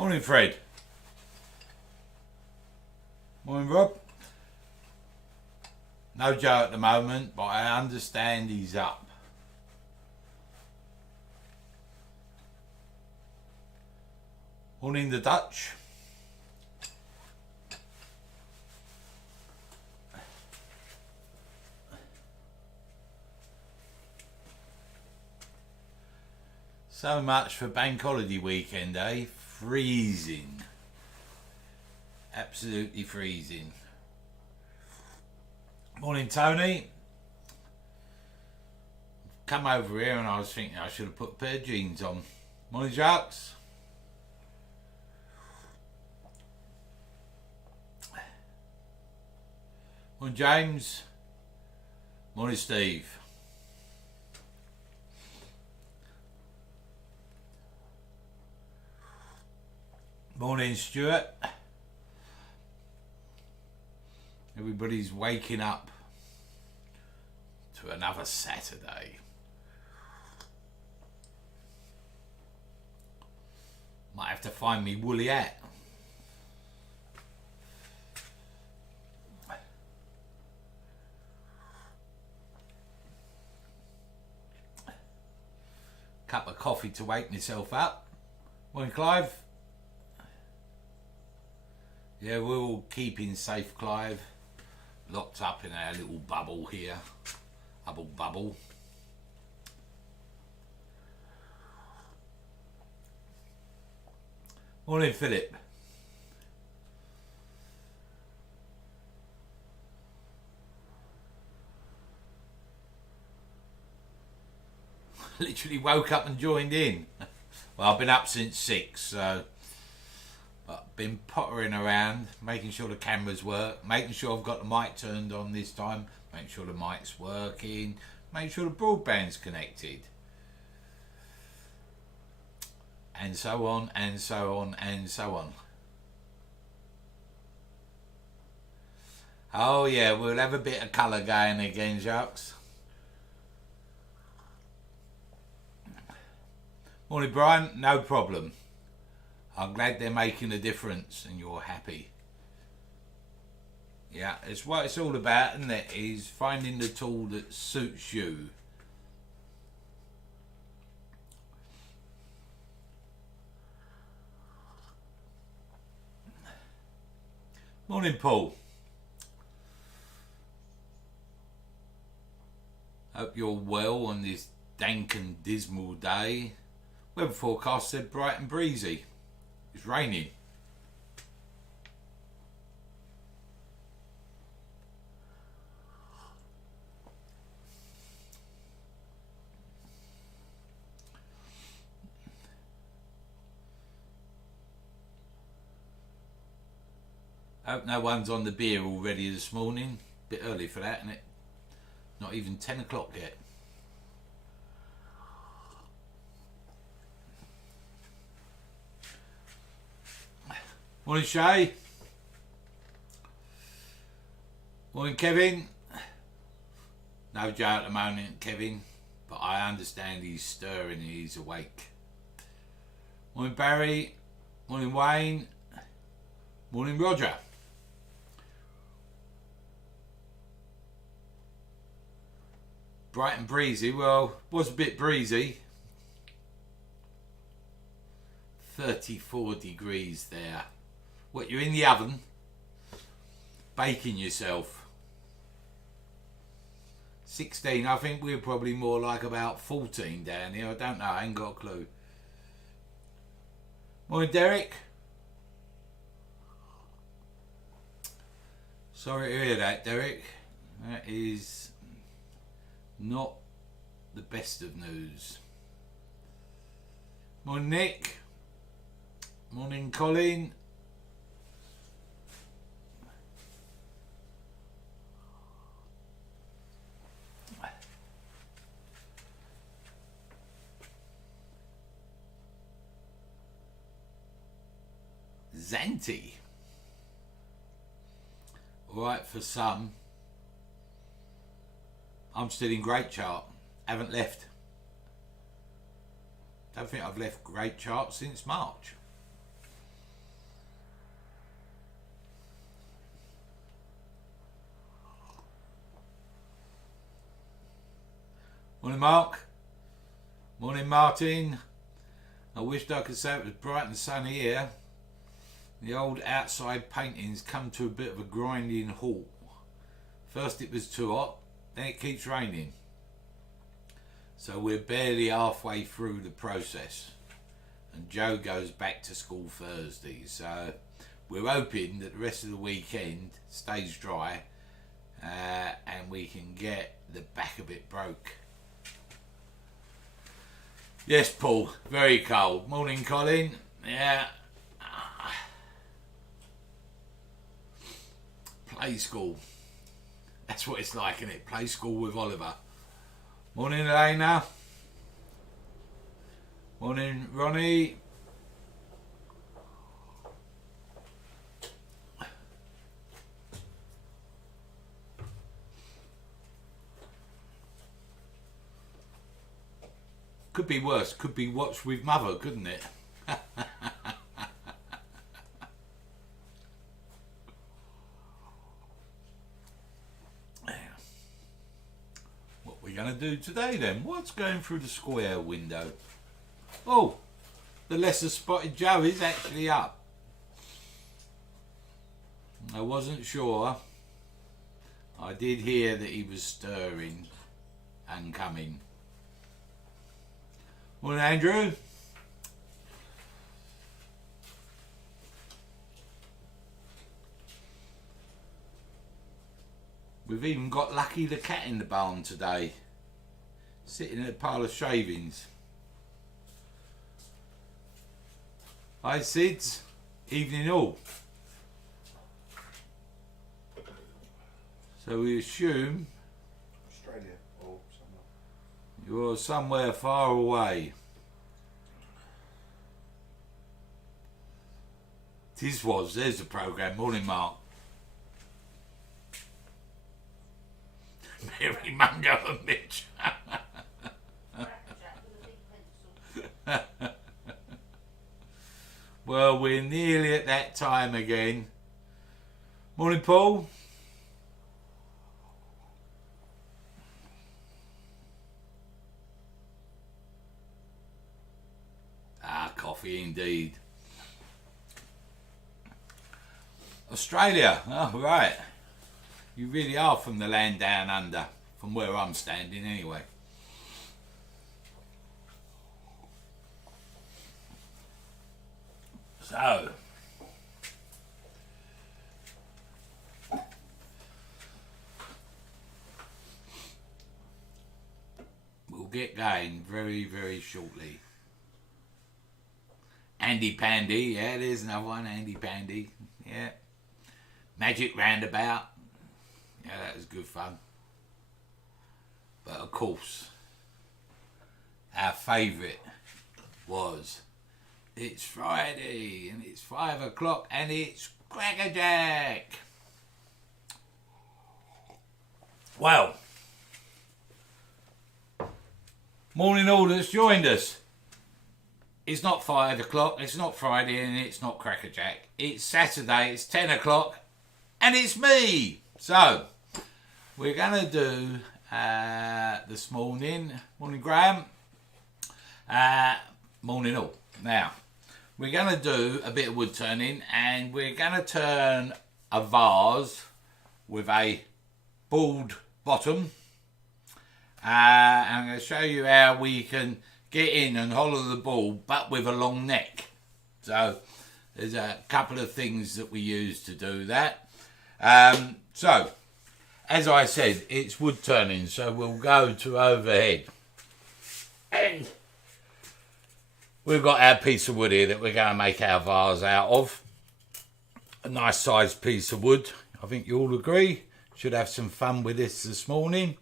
Morning, Fred. Morning, Rob. No Joe at the moment, but I understand he's up. Morning, the Dutch. So much for bank holiday weekend, eh? Freezing. Absolutely freezing. Morning, Tony. Come over here and I was thinking I should have put a pair of jeans on. Morning, Jacques. Morning, James. Morning, Steve. Morning, Stuart. Everybody's waking up to another Saturday. Might have to find me woolly hat. Cup of coffee to wake myself up. Morning, Clive. Yeah, we're all keeping safe, Clive. Locked up in our little bubble here. Bubble. Morning, Philip. Literally woke up and joined in. Well, I've been up since 6, so... But been pottering around, making sure the cameras work, making sure I've got the mic turned on this time, making sure the mic's working, making sure the broadband's connected. And so on, and so on, and so on. Oh yeah, we'll have a bit of colour going again, Jacques. Morning, Brian. No problem. I'm glad they're making a difference and you're happy. Yeah, it's what it's all about, isn't it? Is finding the tool that suits you. Morning, Paul. Hope you're well on this dank and dismal day. Weather forecast said bright and breezy. It's raining. Hope no one's on the beer already this morning. Bit early for that, isn't it? Not even 10 o'clock yet. Morning, Shay. Morning, Kevin. No Joe at the moment, Kevin, but I understand he's stirring and he's awake. Morning, Barry. Morning, Wayne. Morning, Roger. Bright and breezy. Well, was a bit breezy. 34 degrees there. What, you're in the oven? Baking yourself? 16, I think we're probably more like about 14 down here. I don't know, I ain't got a clue. Morning, Derek. Sorry to hear that, Derek. That is not the best of news. Morning, Nick. Morning, Colin. Zanti. Alright, for some. I'm still in Great Chart. Haven't left. Don't think I've left Great Chart since March. Morning, Mark. Morning, Martin. I wished I could say it was bright and sunny here. The old outside painting's come to a bit of a grinding halt. First it was too hot, then it keeps raining. So we're barely halfway through the process. And Joe goes back to school Thursday. So we're hoping that the rest of the weekend stays dry and we can get the back of it broke. Yes, Paul, very cold. Morning, Colin. Yeah. Play school. That's what it's like, isn't it? Play school with Oliver. Morning, Elena. Morning, Ronnie. Could be worse. Could be watched with mother, couldn't it? What we're going to do today then? What's going through the square window? Oh, the lesser spotted Joe is actually up. I wasn't sure. I did hear that he was stirring and coming. Morning, Andrew. We've even got Lucky the cat in the barn today, sitting in a pile of shavings. Hi, Sids. Evening all. So we assume Australia or somewhere. you're somewhere far away. This was, there's the programme. Morning, Mark. Mary Mungo and Mitch. Well, we're nearly at that time again. Morning, Paul. Coffee indeed. Australia, oh right. You really are from the land down under, from where I'm standing anyway. So, we'll get going very, very shortly. Andy Pandy, yeah, there's another one, Andy Pandy, yeah. Magic Roundabout, yeah, that was good fun. But of course, our favourite was It's Friday and it's 5 o'clock and it's Crackerjack. Well, morning all that's joined us. It's not 5 o'clock, it's not Friday and it's not Crackerjack. It's Saturday, it's 10 o'clock and it's me. So, we're going to do this morning, Graham, morning all. Now, we're going to do a bit of wood turning and we're going to turn a vase with a bald bottom. And I'm going to show you how we can get in and hollow the ball, but with a long neck. So there's a couple of things that we use to do that. So, as I said, it's wood turning, so we'll go to overhead. And we've got our piece of wood here that we're going to make our vase out of. A nice sized piece of wood. I think you all agree. Should have some fun with this morning.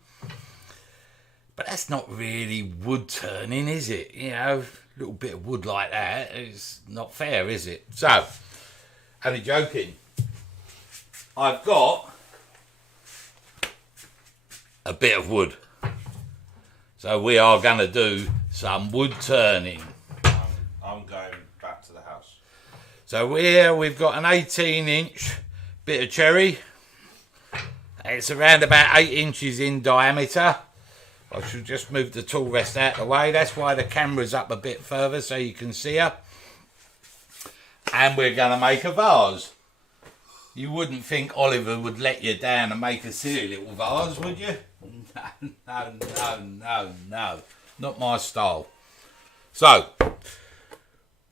But that's not really wood turning, is it? You know, a little bit of wood like that, it's not fair, is it? So, only joking. I've got a bit of wood. So we are going to do some wood turning. I'm going back to the house. So here we've got an 18-inch bit of cherry. It's around about 8 inches in diameter. I should just move the tool rest out of the way. That's why the camera's up a bit further so you can see her. And we're going to make a vase. You wouldn't think Oliver would let you down and make a silly little vase, would you? No. Not my style. So,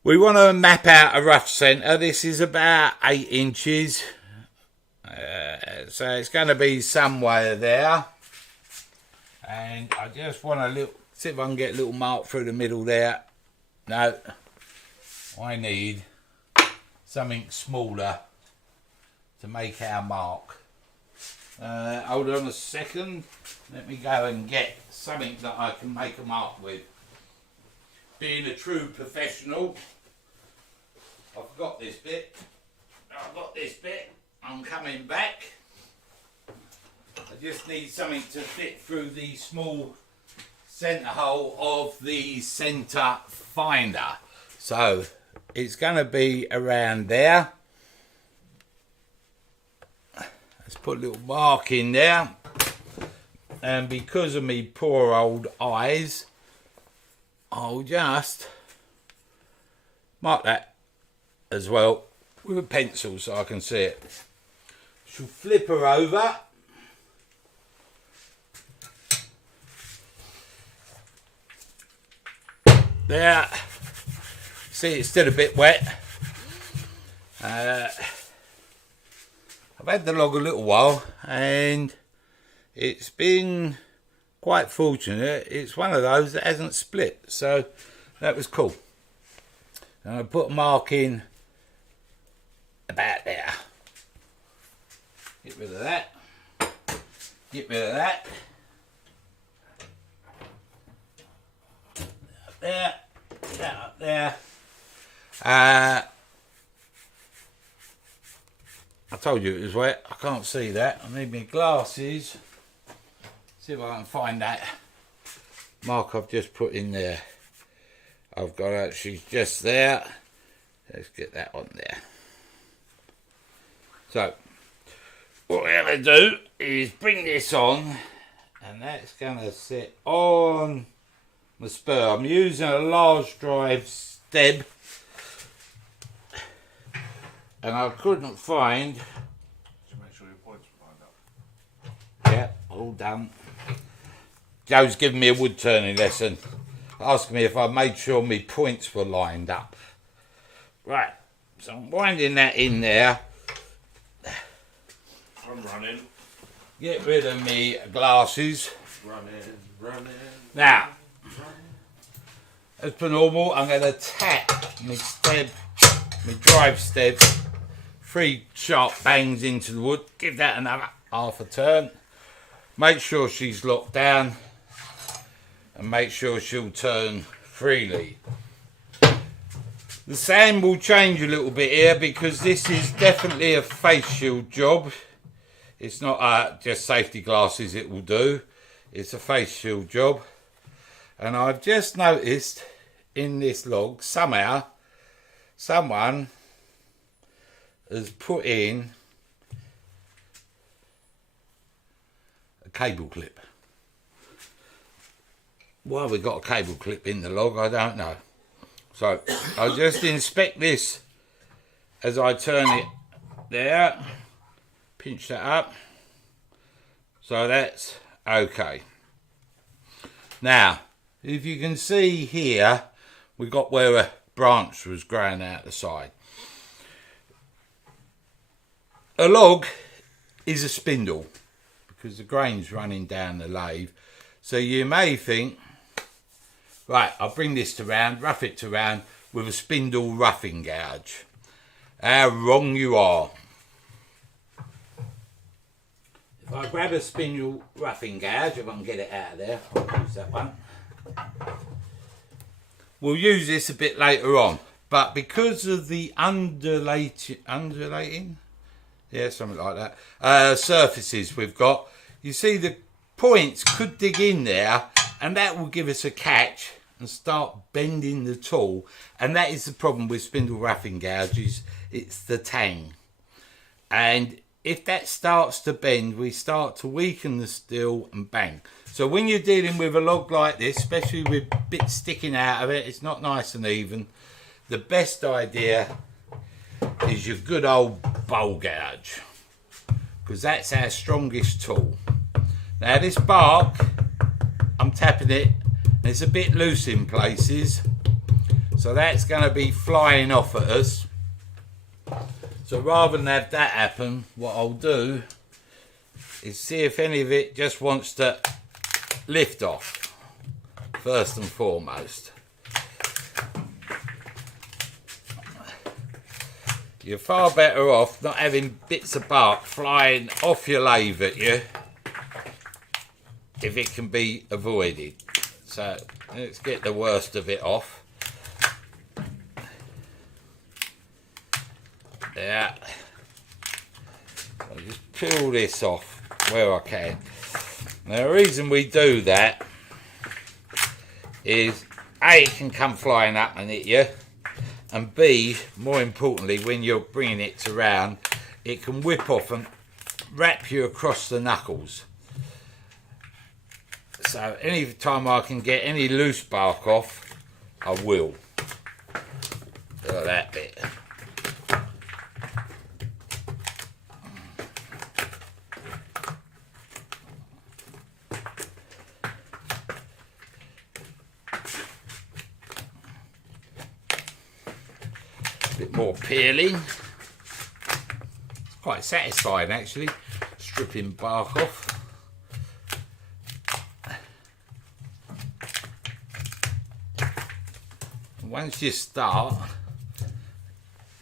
we want to map out a rough centre. This is about 8 inches. So it's going to be somewhere there. And I just want to see if I can get a little mark through the middle there. No. I need something smaller to make our mark. Hold on a second. Let me go and get something that I can make a mark with. Being a true professional, I forgot this bit. I've got this bit. I'm coming back. I just need something to fit through the small centre hole of the centre finder. So it's going to be around there. Let's put a little mark in there. And because of me poor old eyes, I'll just mark that as well with a pencil so I can see it. She'll flip her over. There. See, it's still a bit wet. I've had the log a little while and it's been quite fortunate. It's one of those that hasn't split, so that was cool. And I put a mark in about there. Get rid of that. Get rid of that. Up there. That up there. I told you it was wet. I can't see that. I need my glasses. See if I can find that mark I've just put in there. I've got her. She's just there. Let's get that on there. So, what we're going to do is bring this on, and that's going to sit on the spur. I'm using a large drive stem, and I couldn't find. Just make sure your points are lined up. Yeah, all done. Joe's giving me a wood turning lesson, asking me if I made sure my points were lined up. Right, so I'm winding that in there. I'm running. Get rid of me glasses. Running. Now, as per normal, I'm going to tap my stem, my drive stem, 3 sharp bangs into the wood. Give that another half a turn. Make sure she's locked down. And make sure she'll turn freely. The sand will change a little bit here because this is definitely a face shield job. It's not just safety glasses it will do. It's a face shield job. And I've just noticed in this log somehow someone has put in a cable clip. Why we got a cable clip in the log, I don't know. So I'll just inspect this as I turn it there. Pinch that up. So that's okay. Now, if you can see here, we got where a branch was growing out the side. A log is a spindle because the grain's running down the lathe. So you may think, right, I'll bring this to round, rough it to round with a spindle roughing gouge. How wrong you are. If I grab a spindle roughing gouge, if I can get it out of there, I'll use that one. We'll use this a bit later on, but because of the undulating, yeah, something like that, surfaces we've got, you see the points could dig in there, and that will give us a catch and start bending the tool. And that is the problem with spindle roughing gouges. It's the tang. And if that starts to bend, we start to weaken the steel and bang. So when you're dealing with a log like this, especially with bits sticking out of it, it's not nice and even. The best idea is your good old bowl gouge, because that's our strongest tool. Now this bark, I'm tapping it, and it's a bit loose in places, so that's going to be flying off at us. So rather than have that happen, what I'll do is see if any of it just wants to lift off, first and foremost. You're far better off not having bits of bark flying off your lathe at you if it can be avoided. So let's get the worst of it off. Yeah. I'll just peel this off where I can. Now the reason we do that is A, it can come flying up and hit you, and B, more importantly, when you're bringing it to round, it can whip off and wrap you across the knuckles. So any time I can get any loose bark off, I will. Look at that bit. Bit more peeling. It's quite satisfying actually, stripping bark off. Once you start,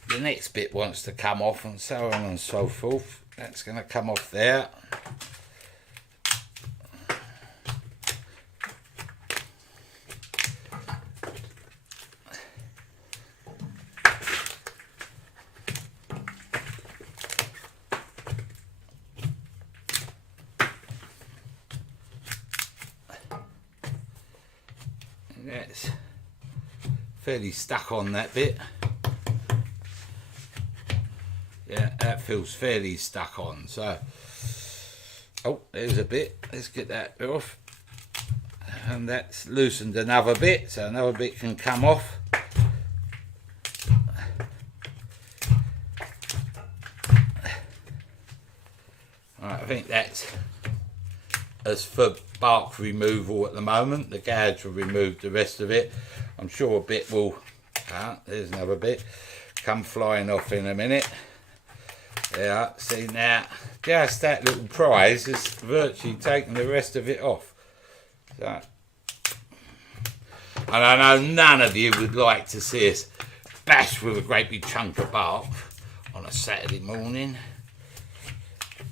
the next bit wants to come off, and so on and so forth. That's going to come off there. That's fairly stuck on that bit. Yeah, that feels fairly stuck on. So, oh, there's a bit. Let's get that off. And that's loosened another bit, so another bit can come off. Right, I think that's as for bark removal at the moment. The gouge will remove the rest of it. I'm sure a bit will, there's another bit, come flying off in a minute. Yeah, see now, just that little prize has virtually taken the rest of it off. So, and I know none of you would like to see us bash with a great big chunk of bark on a Saturday morning.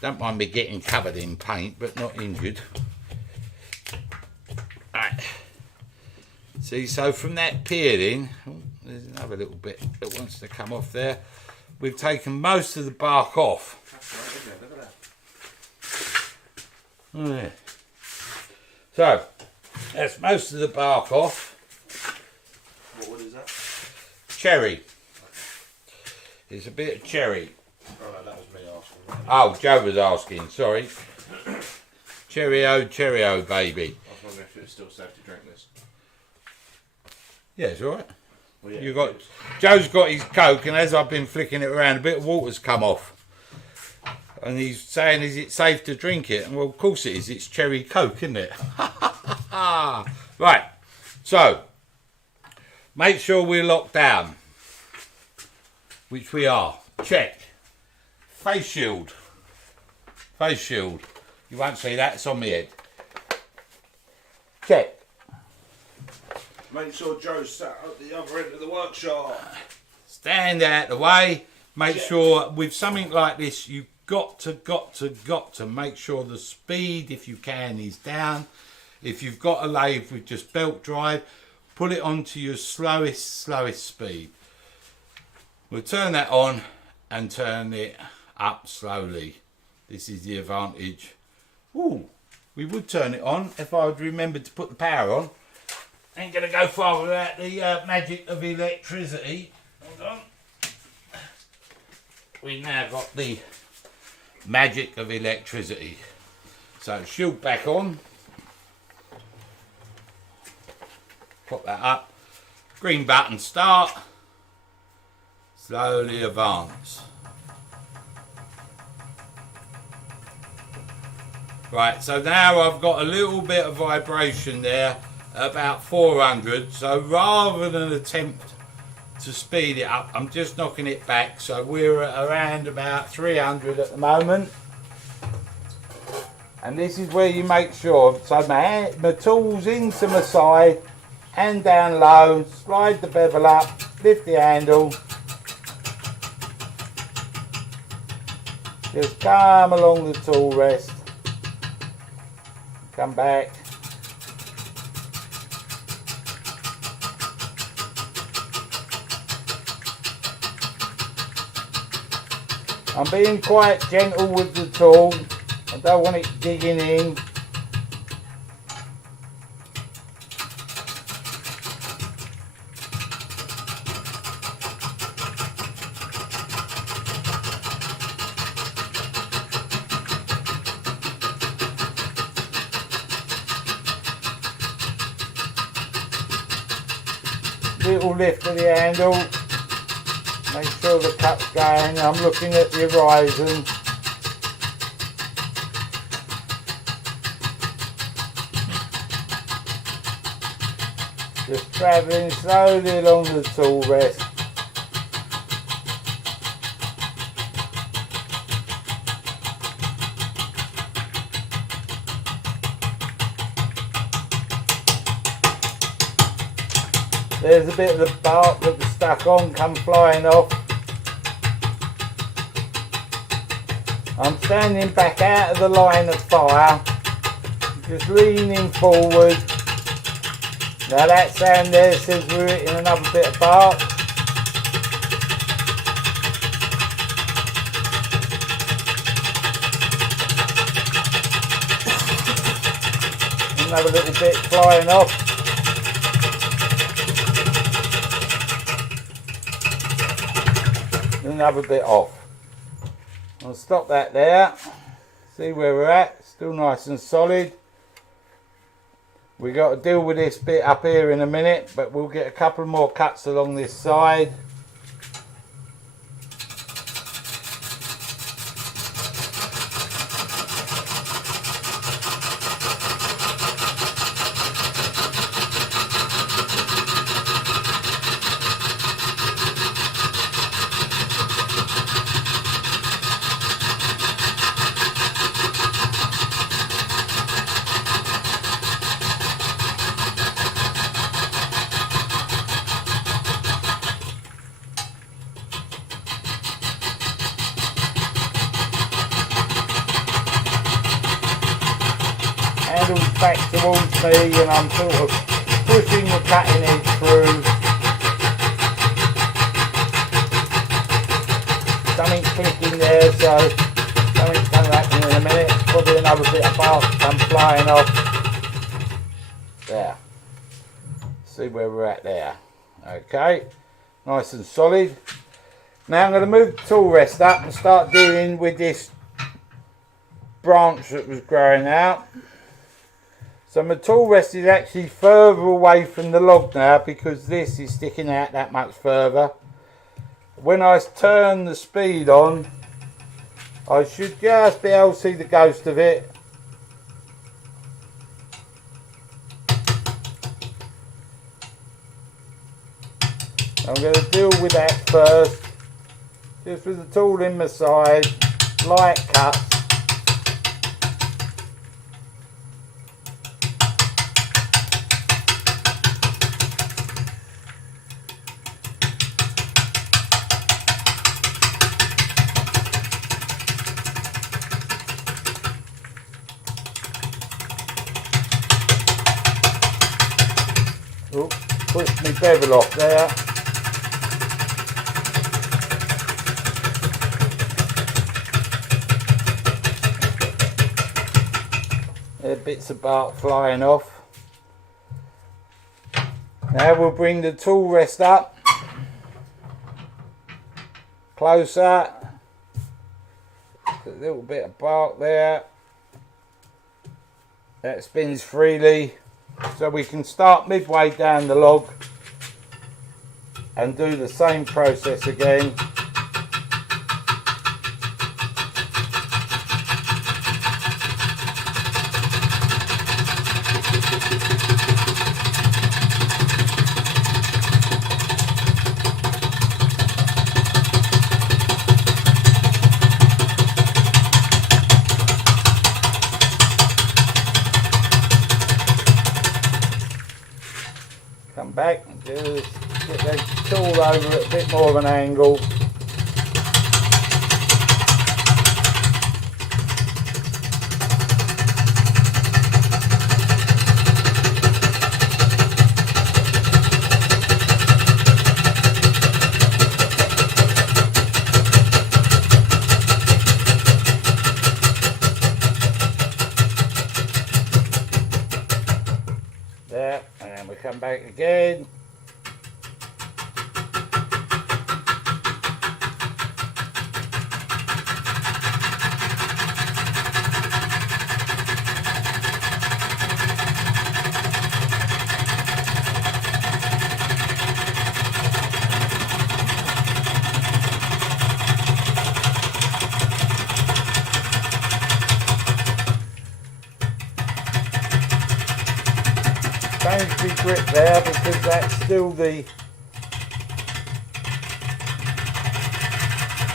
Don't mind me getting covered in paint, but not injured. Right. See, so from that peeling, oh, there's another little bit that wants to come off there. We've taken most of the bark off. That's right, isn't it? Look at that. Oh, yeah. So, that's most of the bark off. What wood is that? Cherry. It's a bit of cherry. Oh, no, that was me asking. Oh, Joe was asking, sorry. Cheerio, baby. I was wondering if it was still safe to drink this. Yeah, it's alright. Well, yeah, You got Joe's got his Coke, and as I've been flicking it around, a bit of water's come off. And he's saying, is it safe to drink it? And well, of course it is. It's cherry Coke, isn't it? Right. So, make sure we're locked down. Which we are. Check. Face shield. Face shield. You won't see that. It's on my head. Check. Make sure Joe's sat at the other end of the workshop. Stand out the way. Make sure with something like this, you've got to make sure the speed, if you can, is down. If you've got a lathe with just belt drive, put it onto your slowest speed. We'll turn that on and turn it up slowly. This is the advantage. Ooh, we would turn it on if I would remember to put the power on. Ain't gonna go far without the magic of electricity. Hold on. We've now got the magic of electricity. So shield back on. Pop that up. Green button, start. Slowly advance. Right, so now I've got a little bit of vibration there, about 400. So rather than attempt to speed it up, I'm just knocking it back. So we're at around about 300 at the moment. And this is where you make sure, so my tool's into my side, hand down low, slide the bevel up, lift the handle. Just come along the tool rest. Come back. I'm being quite gentle with the tool. I don't want it digging in. Little lift of the handle. Make sure the cut's going. I'm looking at the horizon. Just travelling slowly along the tool rest. There's a bit of the bark that was stuck on come flying off. I'm standing back out of the line of fire, just leaning forward. Now that sound there says we're hitting another bit of bark. Another little bit flying off. Another bit off. I'll stop that there. See where we're at. Still nice and solid. We got to deal with this bit up here in a minute, but we'll get a couple more cuts along this side. Handles back towards me and I'm sort of pushing the cutting edge through. Something clicking there, so something's going to happen in a minute. Probably another bit of bark come flying off. There. See where we're at there. Okay, nice and solid. Now I'm going to move the tool rest up and start dealing with this branch that was growing out. So my tool rest is actually further away from the log now because this is sticking out that much further. When I turn the speed on, I should just be able to see the ghost of it. I'm going to deal with that first. Just with the tool in my side, light cuts. Oh, pushed my bevel off there. There are bits of bark flying off. Now we'll bring the tool rest up. Closer. A little bit of bark there. That spins freely. So we can start midway down the log and do the same process again. Come back and just get the tool over at a bit more of an angle. There, and then we come back again. Sainsbury grip there because that's still the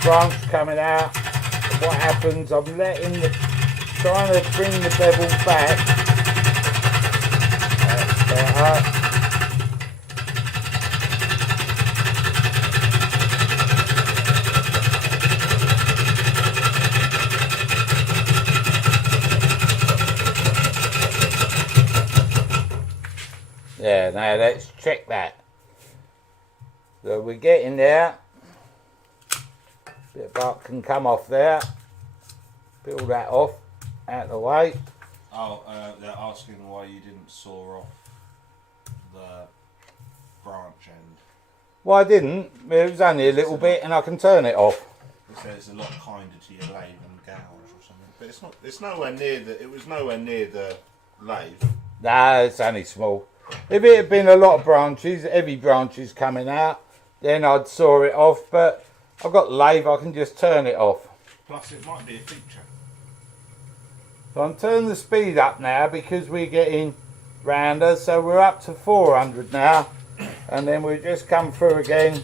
branch coming out. And what happens, I'm trying to bring the bevel back. That's better. Yeah, now let's check that. So we're getting there. Bit of bark can come off there. Peel that off, out of the way. Oh, they're asking why you didn't saw off the branch end. Well, I didn't. It was only a little bit, and I can turn it off. It says it's a lot kinder to your lathe and gouge or something, but it's not. It's nowhere near the. It was nowhere near the lathe. Nah, it's only small. If it had been a lot of branches, heavy branches coming out, then I'd saw it off. But I've got the lathe, I can just turn it off. Plus, it might be a feature. So I'm turning the speed up now because we're getting rounder. So we're up to 400 now, and then we'll just come through again.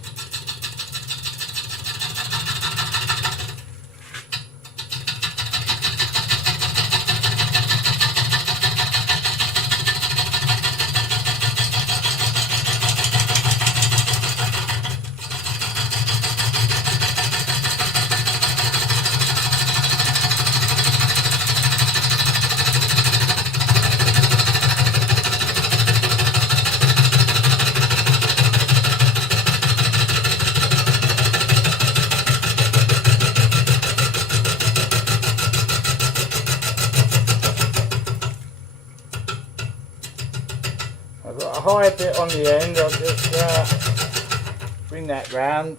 I've got a high bit on the end, I'll just bring that round.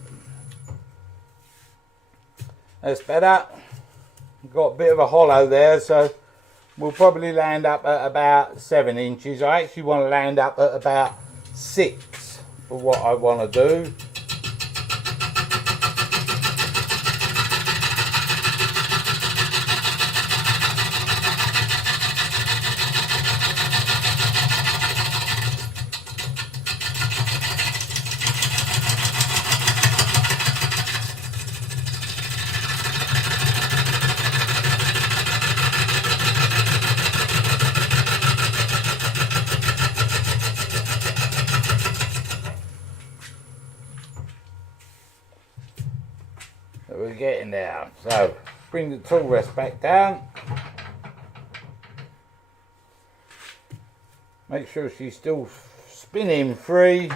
That's better. Got a bit of a hollow there, so we'll probably land up at about 7 inches. I actually want to land up at about 6 for what I want to do. We're getting there. So bring the tool rest back down. Make sure she's still spinning free.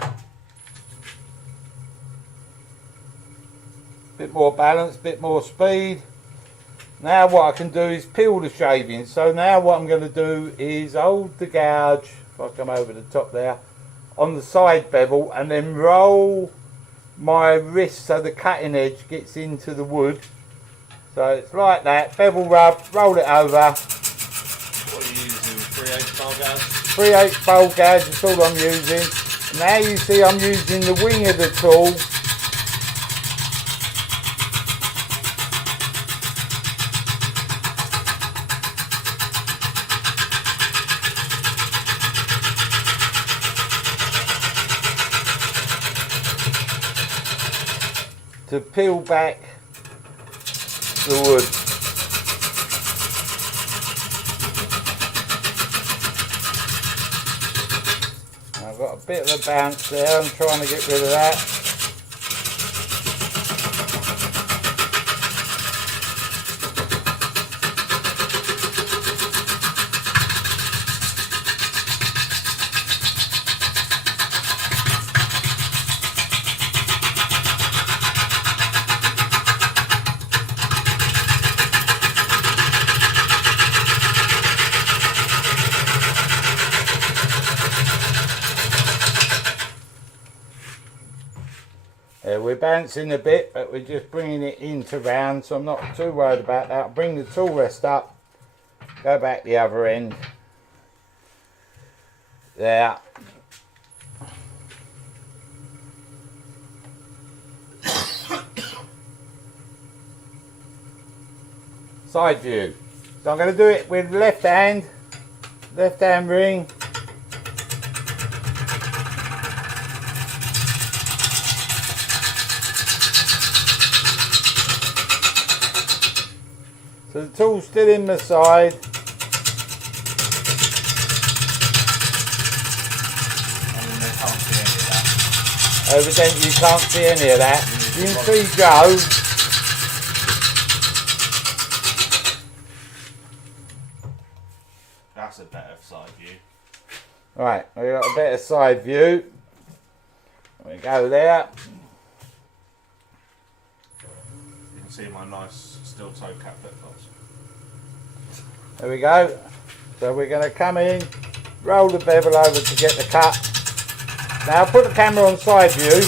Bit more balance, bit more speed. Now what I can do is peel the shavings. So now what I'm going to do is hold the gouge, if I come over the top there, on the side bevel, and then roll my wrist so the cutting edge gets into the wood. So it's like that, bevel rub, roll it over. What are you using, 3/8 bar gouge? 3/8 bowl gouge, that's all I'm using. Now you see I'm using the wing of the tool to peel back the wood. I've got a bit of a bounce there, I'm trying to get rid of that. We're bouncing a bit, but we're just bringing it into round, so I'm not too worried about that. I'll bring the tool rest up, go back the other end. There. Side view. So I'm going to do it with left hand ring. So the tool's still in the side. Evidently you can't see any of that. You can see Joe. That's a better side view. Right, we've got a better side view. We go there. You can see my nice steel toe cap flip-flops. There we go. So we're going to come in, roll the bevel over to get the cut. Now put the camera on side view.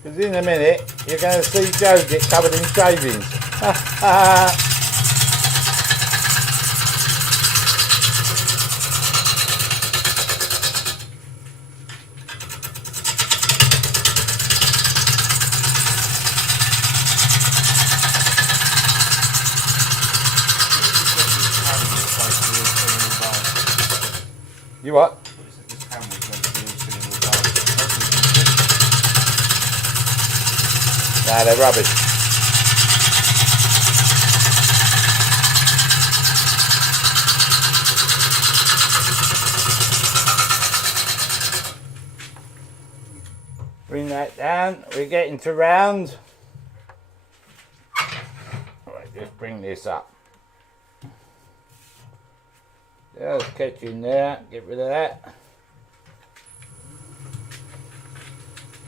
Because in a minute you're going to see Joe get covered in shavings. You what? Nah, they're rubbish. Bring that down. We're getting to round. Right, just bring this up. Just catch in there, get rid of that.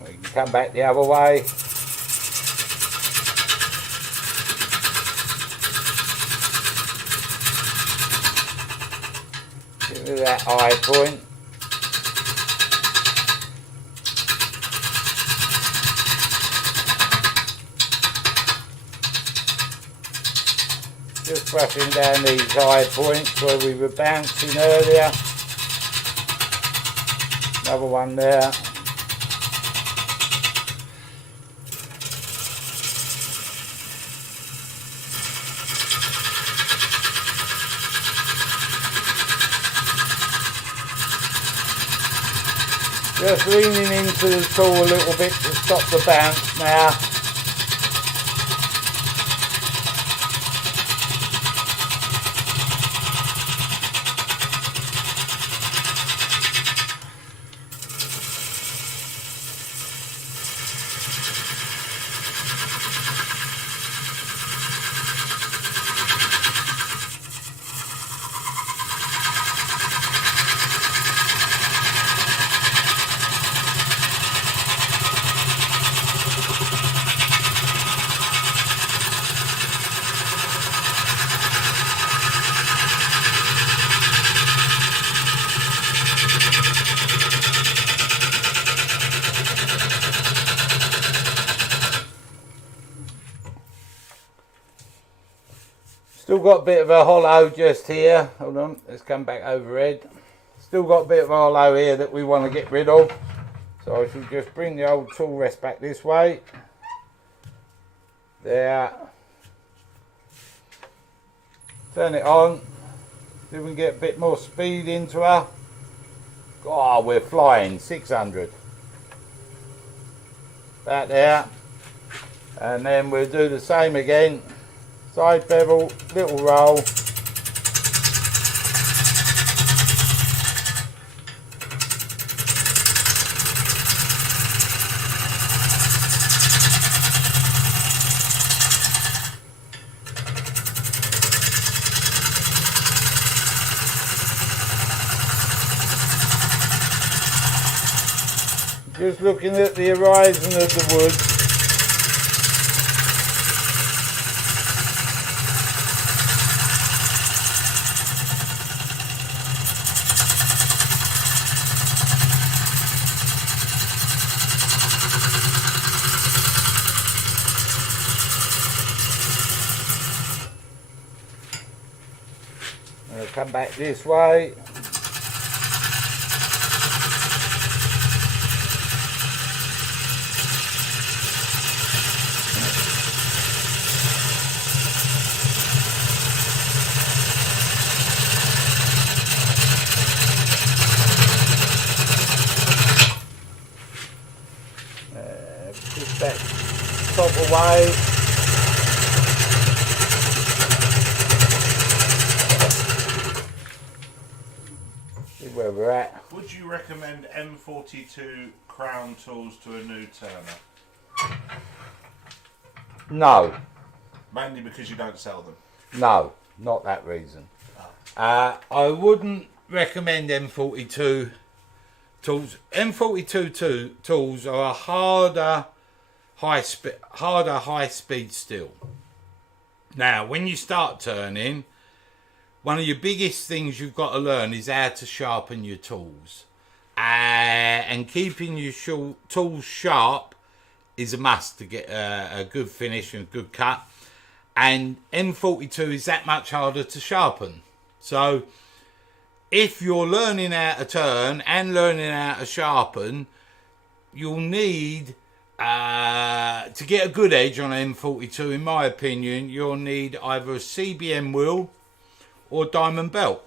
We can come back the other way. Get rid of that eye point. Just brushing down these high points where we were bouncing earlier. Another one there. Just leaning into the tool a little bit to stop the bounce now. Still got a bit of a hollow just here. Hold on, let's come back overhead. Still got a bit of a hollow here that we want to get rid of. So I should just bring the old tool rest back this way. There. Turn it on. See if we can get a bit more speed into her. Oh, we're flying. 600. That there. And then we'll do the same again. Side bevel, little roll. Just looking at the horizon of the woods. I'll come back this way. Push that top away. See where we're at. Would you recommend M42 crown tools to a new turner? No, Mainly because you don't sell them. no, not that reason. I wouldn't recommend M42 tools. M42 tools are a harder high speed steel. Now, when you start turning, one of your biggest things you've got to learn is how to sharpen your tools. And keeping your tools sharp is a must to get a good finish and a good cut. And M42 is that much harder to sharpen. So if you're learning how to turn and learning how to sharpen, you'll need to get a good edge on M42, in my opinion, you'll need either a CBM wheel or diamond belt.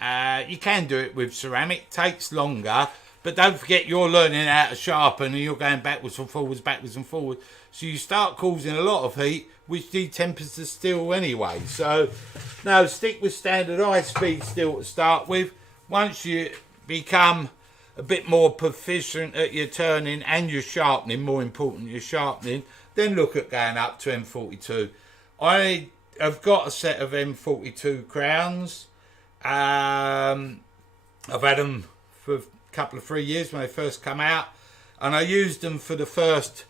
You can do it with ceramic, takes longer, but don't forget you're learning how to sharpen and you're going backwards and forwards, so you start causing a lot of heat, which detempers the steel anyway. So no, stick with standard high speed steel to start with. Once you become a bit more proficient at your turning and your sharpening, more important your sharpening, then look at going up to M42. I have got a set of M42 crowns. I've had them for a couple of 3 years when they first come out, and I used them for the first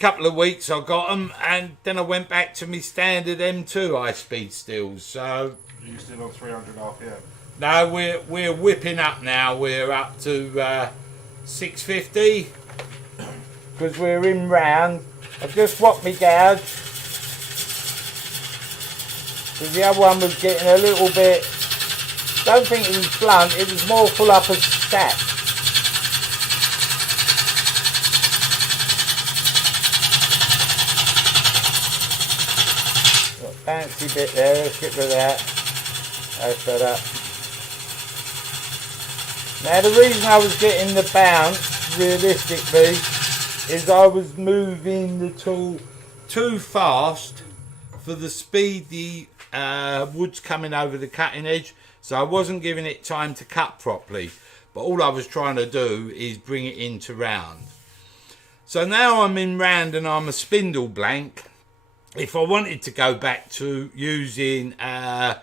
couple of weeks. I got them, and then I went back to my standard M2 high speed steels. So Are you still on 300 RPM? no, we're whipping up now. We're up to 650 because we're in round. I've just swapped my gouge because the other one was getting a little bit. Don't think it was blunt. It was more full up of sap. Got a fancy bit there. Let's get rid of that. That's better. Now the reason I was getting the bounce, realistically, is I was moving the tool too fast for the speed the wood's coming over the cutting edge, so I wasn't giving it time to cut properly. But all I was trying to do is bring it into round. So now I'm in round and I'm a spindle blank. If I wanted to go back to using a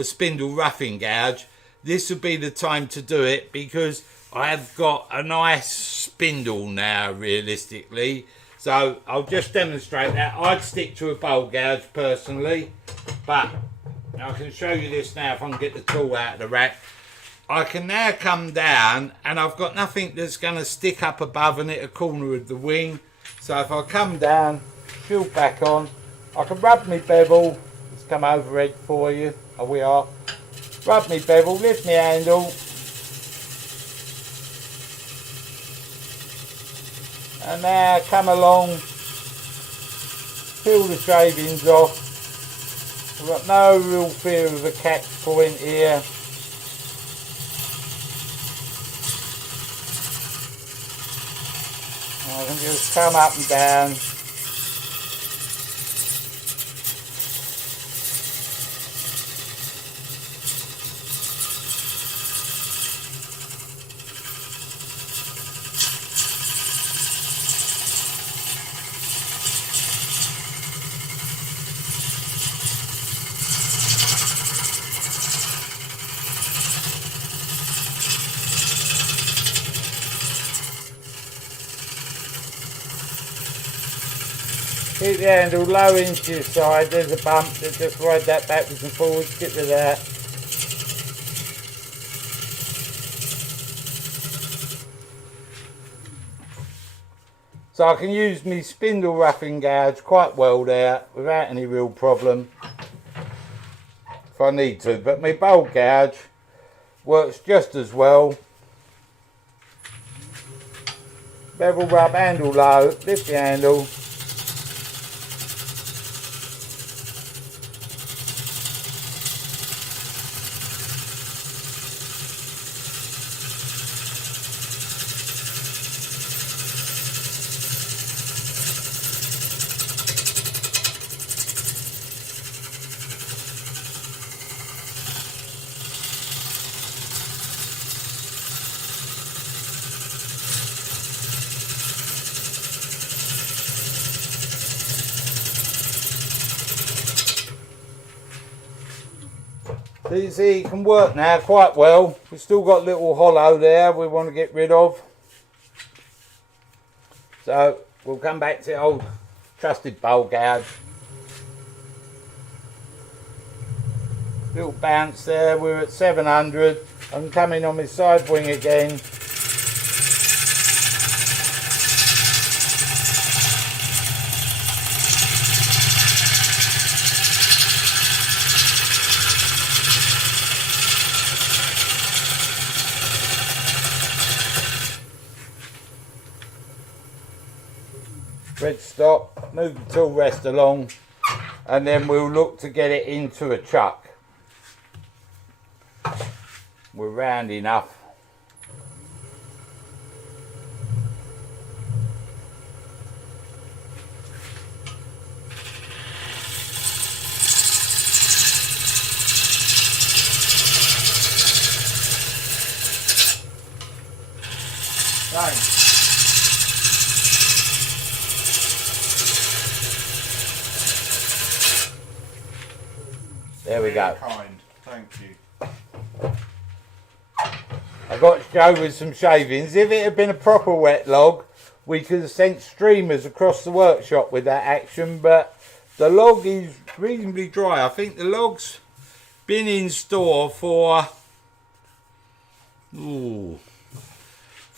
spindle roughing gouge, this would be the time to do it, because I've got a nice spindle now, realistically. So I'll just demonstrate that. I'd stick to a bowl gouge personally, but I can show you this now if I can get the tool out of the rack. I can now come down and I've got nothing that's going to stick up above and hit a corner of the wing. So if I come down, shield back on, I can rub my bevel, Let's come overhead for you. Oh, we are. Rub me bevel, lift me handle. And now come along, peel the shavings off. We've got no real fear of a catch point here. I can just come up and down. Keep the handle low into your side, there's a bump, so just ride that backwards and forwards, get rid of that. So I can use my spindle roughing gouge quite well there, without any real problem, if I need to, but my bowl gouge works just as well. Bevel rub, handle low, lift the handle. So you see it can work now quite well. We've still got a little hollow there we want to get rid of. So we'll come back to the old trusted bowl gouge. Little bounce there, we're at 700. I'm coming on my side wing again. Red stop, move the tool rest along, and then we'll look to get it into a chuck. We're round enough. Right. There we go. Kind, thank you. I got to go with some shavings. If it had been a proper wet log, we could have sent streamers across the workshop with that action, but the log is reasonably dry. I think the log's been in store for 3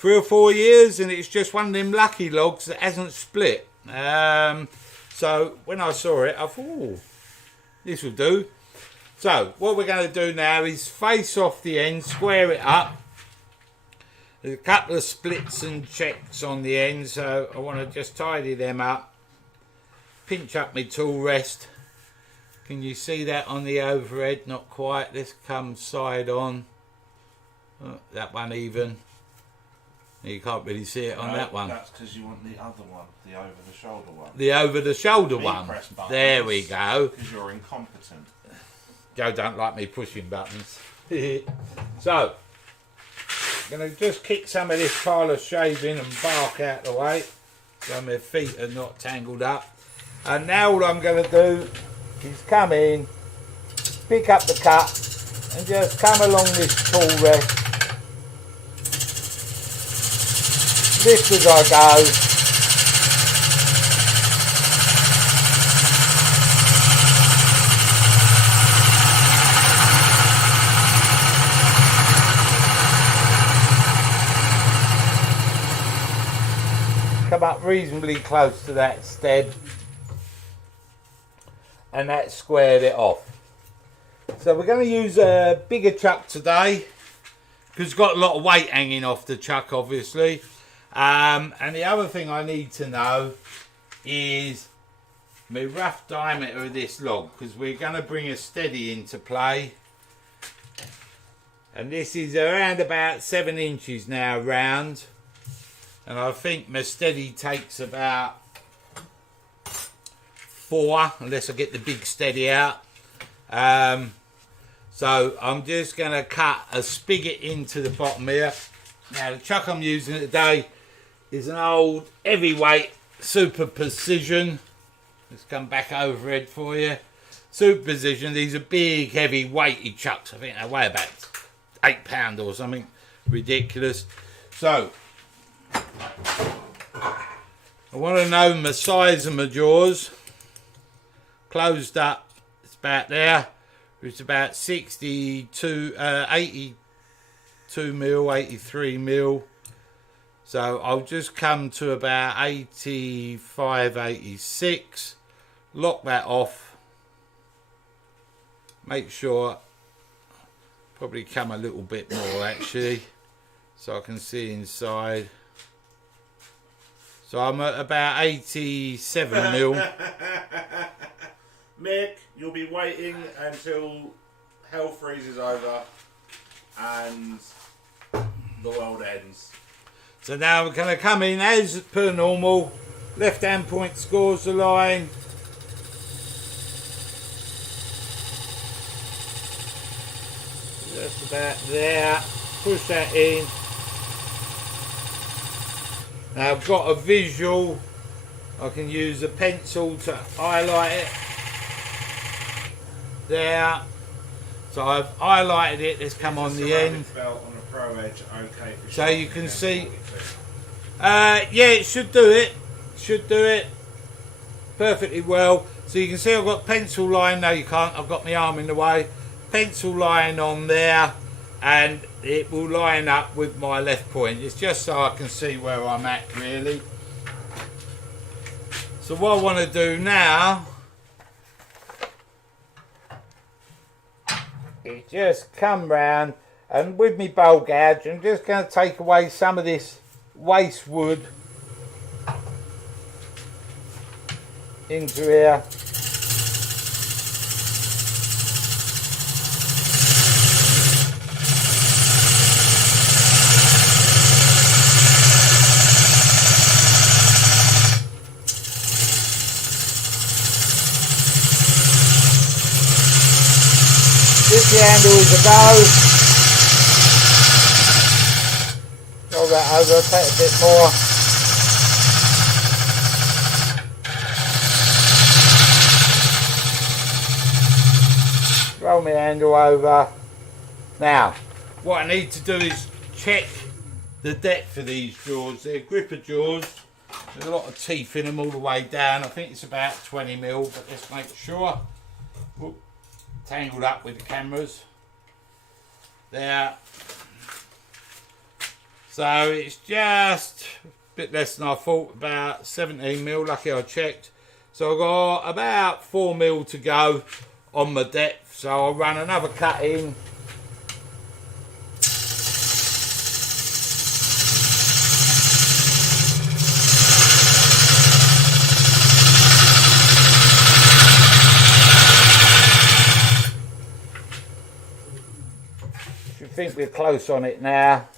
or 4 years, and it's just one of them lucky logs that hasn't split. So when I saw it, I thought, this will do. So what we're going to do now is face off the end, square it up. There's a couple of splits and checks on the end, so I want to just tidy them up. Pinch up my tool rest. Can you see that on the overhead? Not quite. Let's come side on. Oh, that one even. You can't really see it on that one. That's because you want the other one, the over-the-shoulder one. The over-the-shoulder one. There we go. Because you're incompetent. Joe don't like me pushing buttons. So, I'm going to just kick some of this pile of shaving and bark out the way so my feet are not tangled up. And now all I'm going to do is come in, pick up the cut and just come along this tool rest. Lift as I go. Come up reasonably close to that stead, and that squared it off. So we're going to use a bigger chuck today because it's got a lot of weight hanging off the chuck, obviously. And the other thing I need to know is my rough diameter of this log, because we're going to bring a steady into play. And this is around about 7 inches now round. And I think my steady takes about 4, unless I get the big steady out. So I'm just going to cut a spigot into the bottom here. Now the chuck I'm using today is an old heavyweight Super Precision. Let's come back overhead for you. Super Precision, these are big heavy weighty chucks. I think they weigh about £8 or something ridiculous. So I want to know my size of my jaws. Closed up, it's about there. It's about 82, 82 mil, 83 mil. So I'll just come to about 85, 86. Lock that off. Make sure, probably come a little bit more actually, so I can see inside. So I'm at about 87 mil. Mick, you'll be waiting until hell freezes over and the world ends. So now we're going to come in as per normal. Left hand point scores the line. Just about there. Push that in. Now I've got a visual. I can use a pencil to highlight it. There. So I've highlighted it. Let's come on the end. Belt on a pro edge, okay. So you can see. Yeah, it should do it. Should do it perfectly well. So you can see I've got pencil line. No, you can't. I've got my arm in the way. Pencil line on there, and it will line up with my left point. It's just so I can see where I'm at, really. So what I want to do now is just come round, and with my bowl gouge I'm just going to take away some of this waste wood into here. This handle is a go. Roll that over, take a bit more. Roll my handle over. Now, what I need to do is check the depth of these jaws. They're gripper jaws. There's a lot of teeth in them all the way down. I think it's about 20 mil, but let's make sure. Whoop. Tangled up with the cameras there. So it's just a bit less than I thought, about 17 mil. Lucky I checked. So I've got about 4 mil to go on my depth. So I'll run another cut in. I think we're close on it now.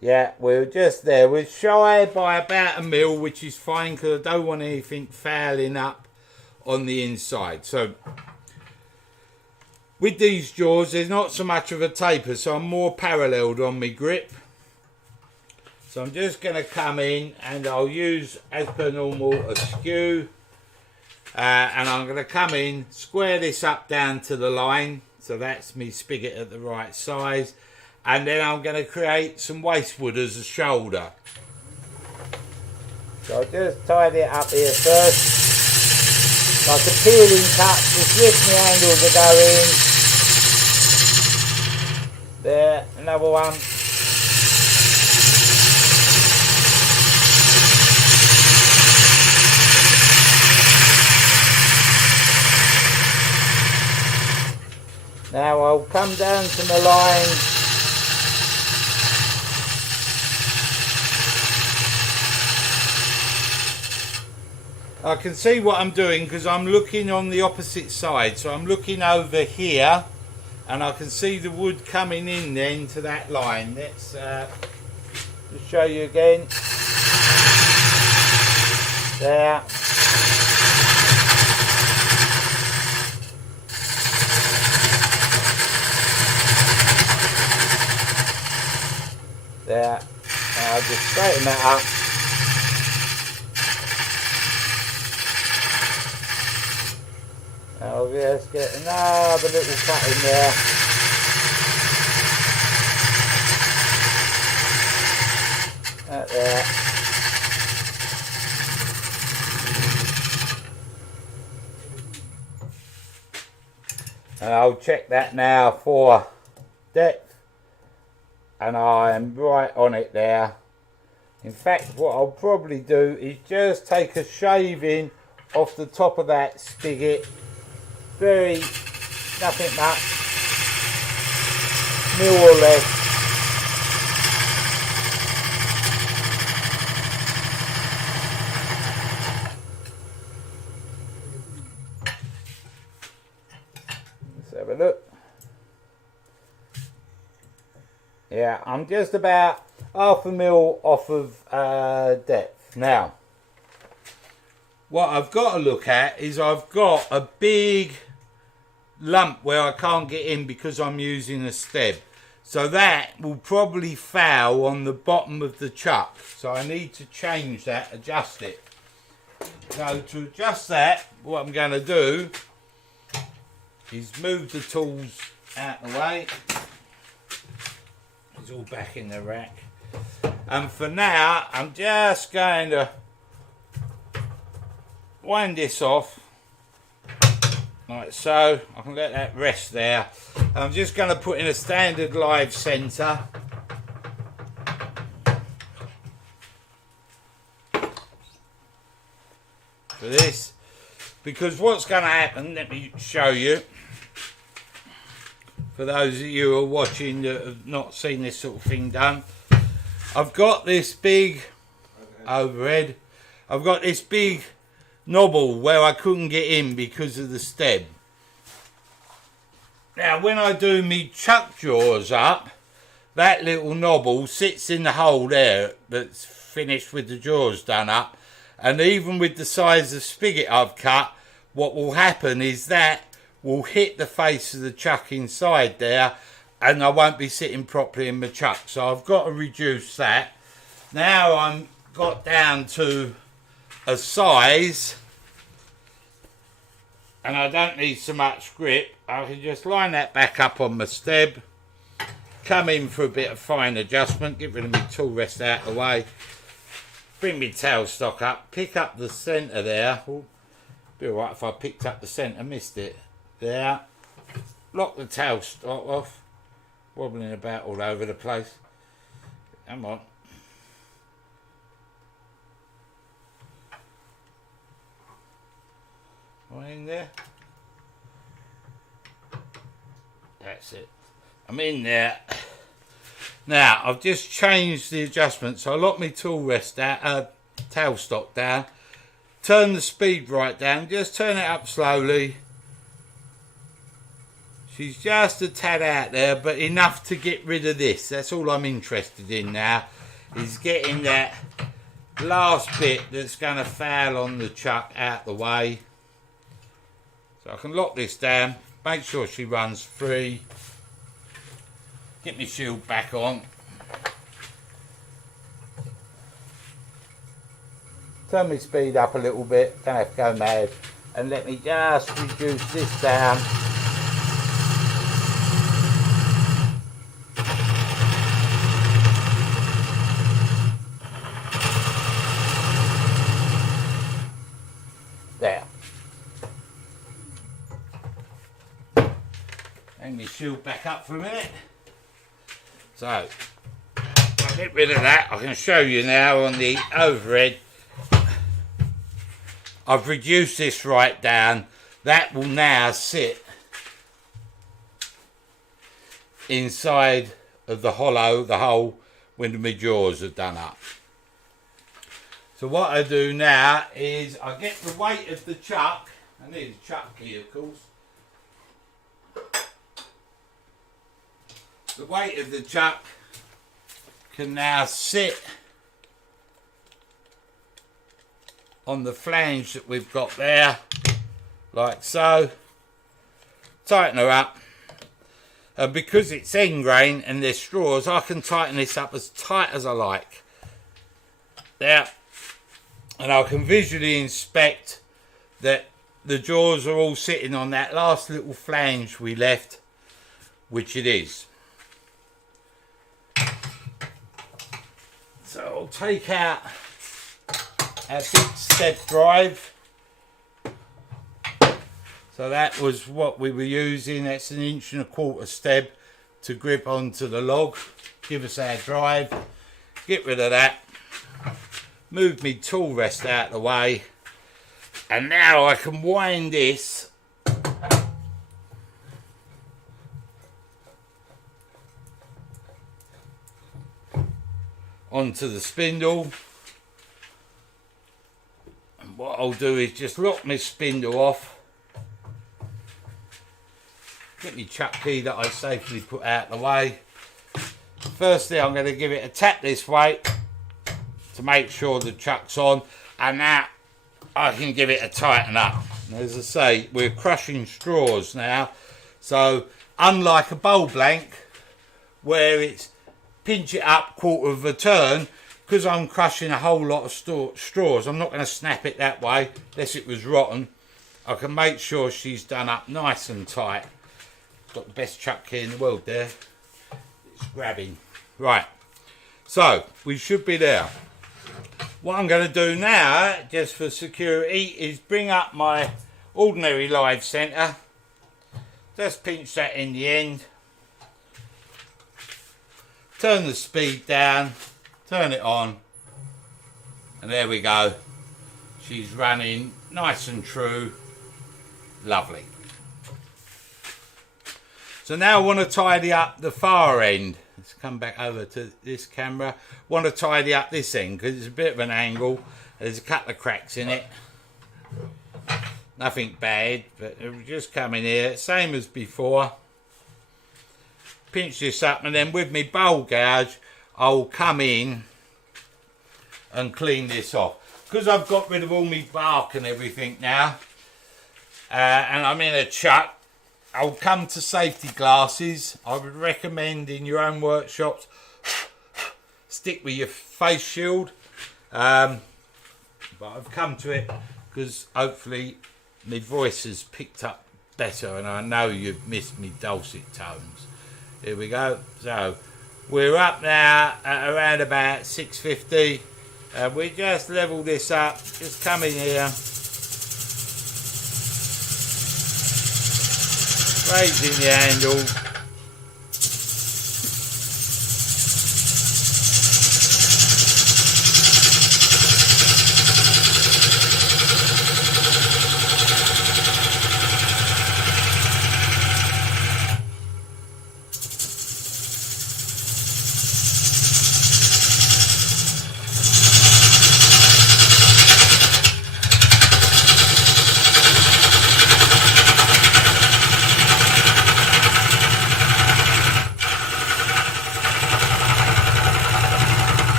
Yeah, we're just there. We're shy by about 1 mil, which is fine because I don't want anything fouling up on the inside. So with these jaws, there's not so much of a taper, so I'm more paralleled on my grip. So I'm just going to come in and I'll use, as per normal, a skew. And I'm going to come in, square this up down to the line. So that's me spigot at the right size. And then I'm going to create some waste wood as a shoulder. So I'll just tidy it up here first. Like a peeling cut, just lift my handle to go in. There, another one. Now I'll come down to my line. I can see what I'm doing because I'm looking on the opposite side. So I'm looking over here and I can see the wood coming in then to that line. Let's just show you again. There. There. Now I'll just straighten that up. I'll just get another little cut in there. That there. And I'll check that now for depth. And I'm right on it there. In fact, what I'll probably do is just take a shaving off the top of that spigot. Nothing much, mil or less. Let's have a look. Yeah, I'm just about half a mil off of depth. Now, what I've got to look at is I've got a big lump where I can't get in because I'm using a stem. So that will probably foul on the bottom of the chuck. So I need to change that, adjust it. So to adjust that, what I'm going to do is move the tools out of the way. It's all back in the rack. And for now, I'm just going to wind this off like so. I can let that rest there. I'm just going to put in a standard live centre. For this, because what's going to happen, let me show you, for those of you who are watching that have not seen this sort of thing done. I've got this big overhead, I've got this big knobble where I couldn't get in because of the stem. Now when I do me chuck jaws up, that little knobble sits in the hole there that's finished with the jaws done up, and even with the size of spigot I've cut, what will happen is that will hit the face of the chuck inside there, and I won't be sitting properly in my chuck. So I've got to reduce that. Now I'm got down to a size, and I don't need so much grip. I can just line that back up on my stem, come in for a bit of fine adjustment, get rid of my tool rest out of the way, bring my tailstock up, pick up the centre there. Ooh, be alright if I picked up the centre, missed it. There, lock the tailstock off, wobbling about all over the place. Come on. Am I in there? That's it. I'm in there. Now, I've just changed the adjustment, so I lock my tool rest down, tailstock down, turn the speed right down, just turn it up slowly. She's just a tad out there, but enough to get rid of this. That's all I'm interested in now, is getting that last bit that's going to foul on the chuck out the way. So I can lock this down, make sure she runs free, get my shield back on. Turn my speed up a little bit, don't have to go mad, and let me just reduce this down. There. Hang my shield back up for a minute. So, I'll get rid of that. I can show you now on the overhead. I've reduced this right down. That will now sit inside of the hole when my jaws are done up. So what I do now is I get the weight of the chuck. I need a chuck here, of course. The weight of the chuck can now sit on the flange that we've got there, like so. Tighten her up. And because it's end grain and there's straws, I can tighten this up as tight as I like. There. And I can visually inspect that the jaws are all sitting on that last little flange we left, which it is. So I'll take out our big step drive. So that was what we were using. That's 1 1/4 inch step to grip onto the log. Give us our drive. Get rid of that. Move me tool rest out of the way. And now I can wind this onto the spindle. And what I'll do is just lock my spindle off. Get my chuck key that I safely put out of the way. Firstly, I'm going to give it a tap this way to make sure the chuck's on, and now I can give it a tighten up. As I say, we're crushing straws now, so unlike a bowl blank where it's pinch it up 1/4 of a turn, because I'm crushing a whole lot of straws, I'm not going to snap it that way unless it was rotten. I can make sure she's done up nice and tight. Got the best chuck key in the world there. It's grabbing. Right, so we should be there. What I'm going to do now, just for security, is bring up my ordinary live centre. Just pinch that in the end. Turn the speed down. Turn it on. And there we go. She's running nice and true. Lovely. So now I want to tidy up the far end. Let's come back over to this camera. Want to tidy up this end because it's a bit of an angle. There's a couple of cracks in it. Nothing bad, but it'll just come in here. Same as before. Pinch this up, and then with my bowl gouge, I'll come in and clean this off. Because I've got rid of all my bark and everything now, and I'm in a chuck, I'll come to safety glasses. I would recommend in your own workshops, stick with your face shield. But I've come to it because hopefully my voice has picked up better, and I know you've missed me dulcet tones. Here we go. So we're up now at around about 650. We just level this up. Just come in here. Raising the handle.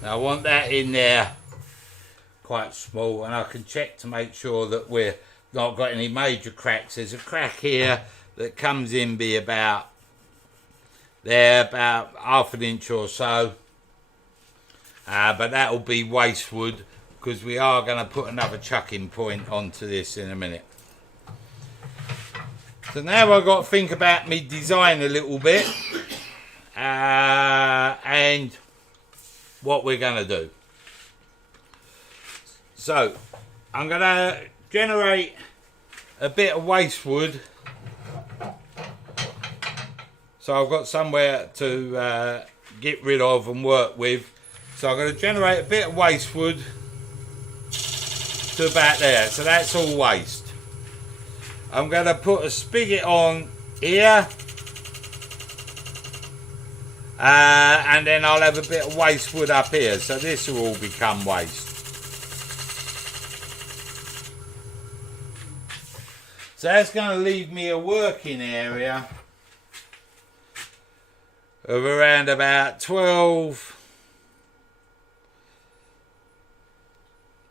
I want that in there quite small, and I can check to make sure that we're not got any major cracks. There's a crack here that comes in be about there, about 1/2 inch or so, but that'll be waste wood because we are going to put another chucking point onto this in a minute. So now I've got to think about me design a little bit and what we're going to do. So I'm going to generate a bit of waste wood, so I've got somewhere to get rid of and work with. So I'm going to generate a bit of waste wood to about there, so that's all waste. I'm going to put a spigot on here, and then I'll have a bit of waste wood up here, so this will all become waste. So that's going to leave me a working area of around about 12,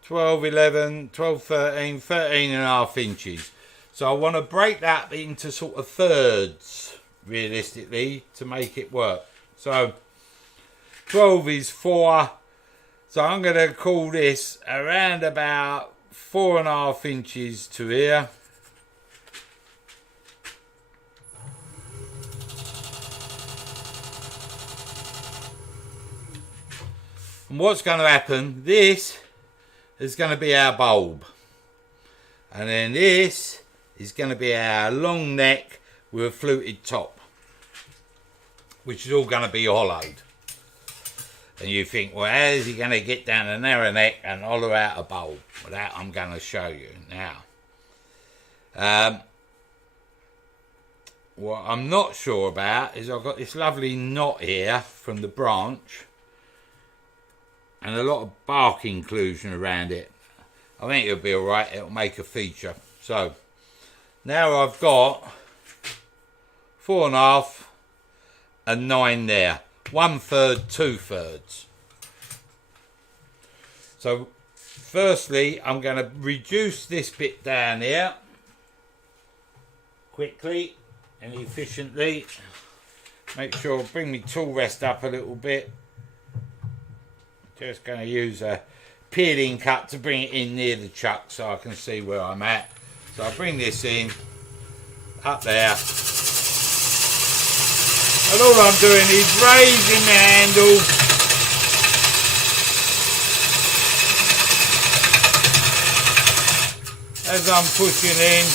11, 12, 13, 13 and a half inches. So I want to break that into sort of thirds, realistically, to make it work. So 12 is 4. So I'm going to call this around about 4.5 inches to here. And what's going to happen, this is going to be our bulb. And then this is going to be our long neck with a fluted top, which is all going to be hollowed. And you think, well, how is he going to get down a narrow neck and hollow out a bulb? Well, that I'm going to show you now. What I'm not sure about is I've got this lovely knot here from the branch and a lot of bark inclusion around it. I think it'll be alright, it'll make a feature. So now I've got 4.5 and 9 there. 1/3, 2/3. So firstly I'm going to reduce this bit down here quickly and efficiently. Make sure I bring my tool rest up a little bit. Just going to use a peeling cut to bring it in near the chuck so I can see where I'm at. So I bring this in up there, and all I'm doing is raising the handle as I'm pushing in.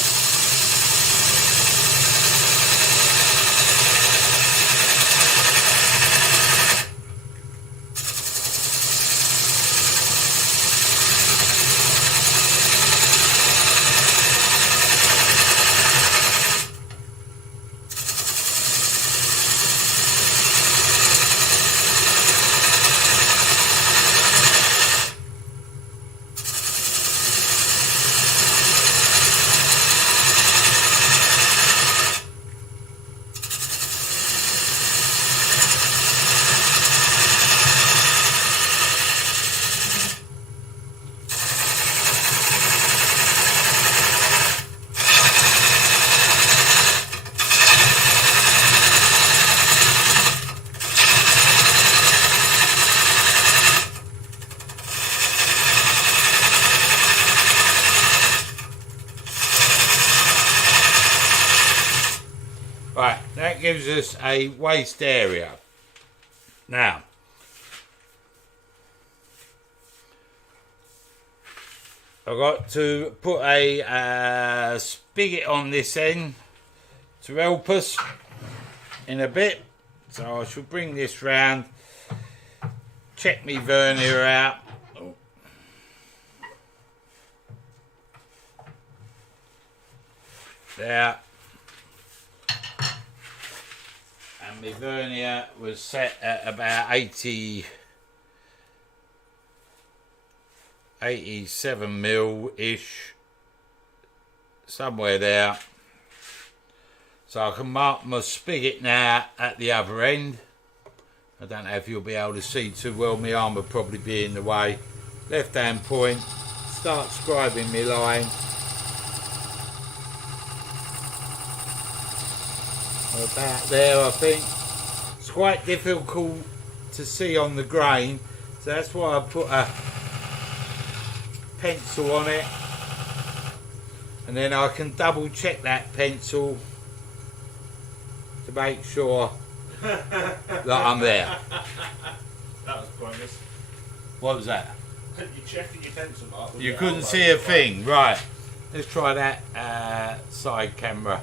Right, that gives us a waste area. Now, I've got to put a spigot on this end to help us in a bit. So I shall bring this round, check my vernier out. There. And my vernier was set at about 87 mil-ish, somewhere there. So I can mark my spigot now at the other end. I don't know if you'll be able to see too well, my arm will probably be in the way. Left hand point, start scribing my line. About there, I think. It's quite difficult to see on the grain, so that's why I put a pencil on it, and then I can double check that pencil to make sure that I'm there. That was pointless. What was that? You're checking your pencil mark. You couldn't see a thing, right? let's try that side camera.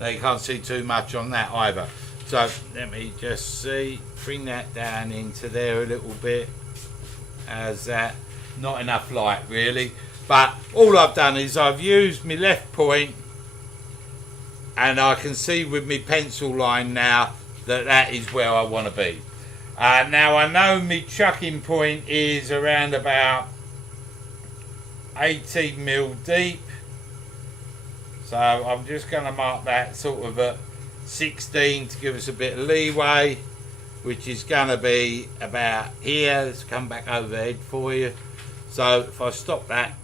Now you can't see too much on that either. So let me just see, bring that down into there a little bit. As that, not enough light really. But all I've done is I've used my left point, and I can see with my pencil line now that that is where I want to be. Now I know my chucking point is around about 18 mil deep, so I'm just going to mark that sort of at 16 to give us a bit of leeway, which is going to be about here. Let's come back overhead for you. So if I stop that,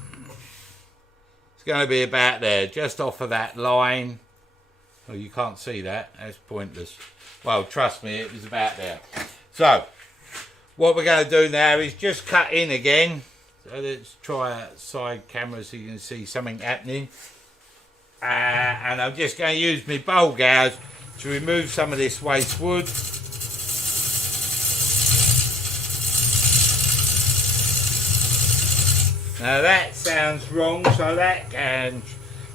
it's going to be about there, just off of that line. Oh, you can't see that, that's pointless. Well, trust me, it was about there. So what we're going to do now is just cut in again. So let's try a side camera so you can see something happening. And I'm just going to use my bowl gouge to remove some of this waste wood. Now that sounds wrong, so that can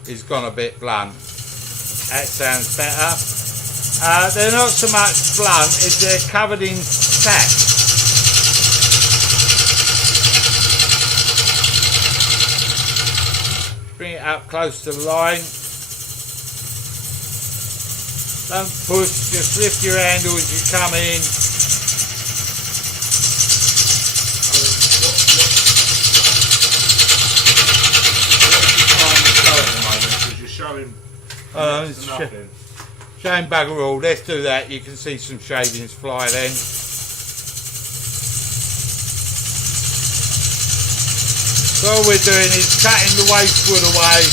is gone a bit blunt. That sounds better. They're not so much blunt as they're covered in fat. Bring it up close to the line. Don't push, just lift your handle as you come in. Showing bugger all. Let's do that. You can see some shavings fly then. So all we're doing is cutting the waste wood away.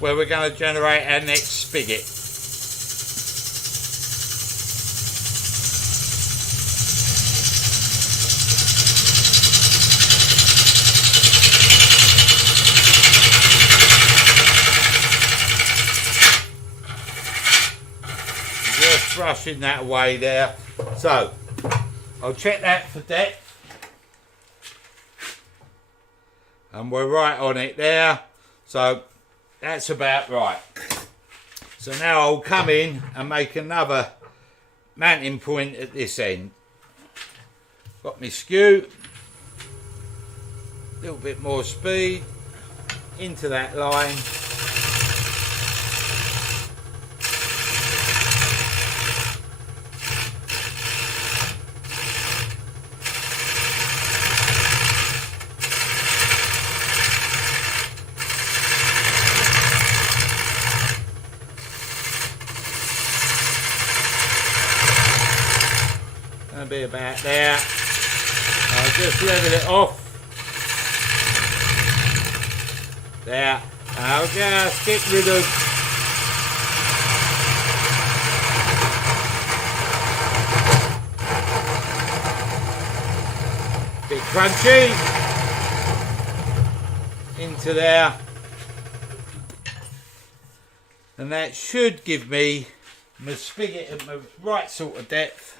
Where we're going to generate our next spigot. Brushing that away there. So I'll check that for depth, and we're right on it there, so that's about right. So now I'll come in and make another mounting point at this end. Got my skew, a little bit more speed into that line. Be about there. I'll just level it off there. I'll just get rid of bit crunchy into there, and that should give me my spigot at my right sort of depth.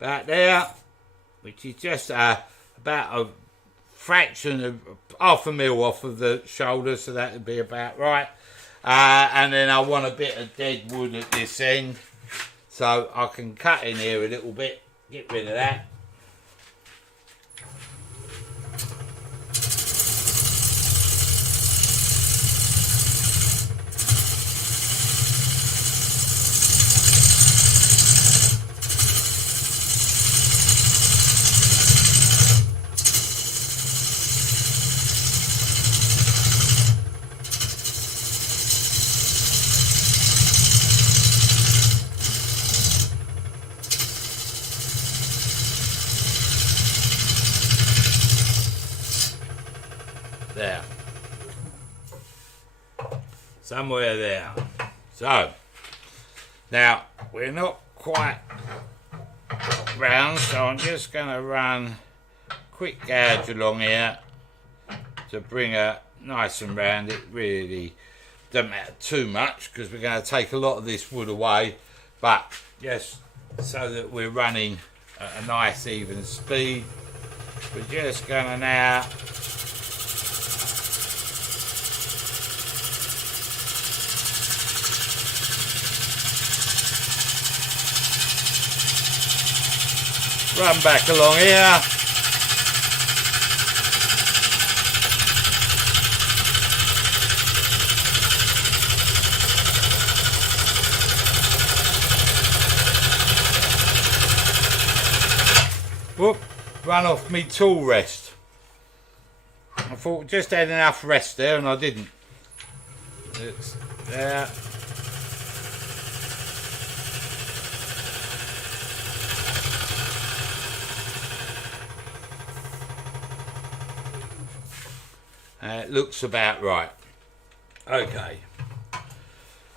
About there, which is just about a fraction of half a mil off of the shoulder, so that would be about right. And then I want a bit of dead wood at this end, so I can cut in here a little bit, get rid of that. There, somewhere there. So now we're not quite round, so I'm just going to run a quick gouge along here to bring her nice and round. It really doesn't matter too much because we're going to take a lot of this wood away, but just so that we're running at a nice even speed. We're just gonna now run back along here. Whoop, run off me tool rest. I thought just had enough rest there and I didn't. It's there. It looks about right. Okay.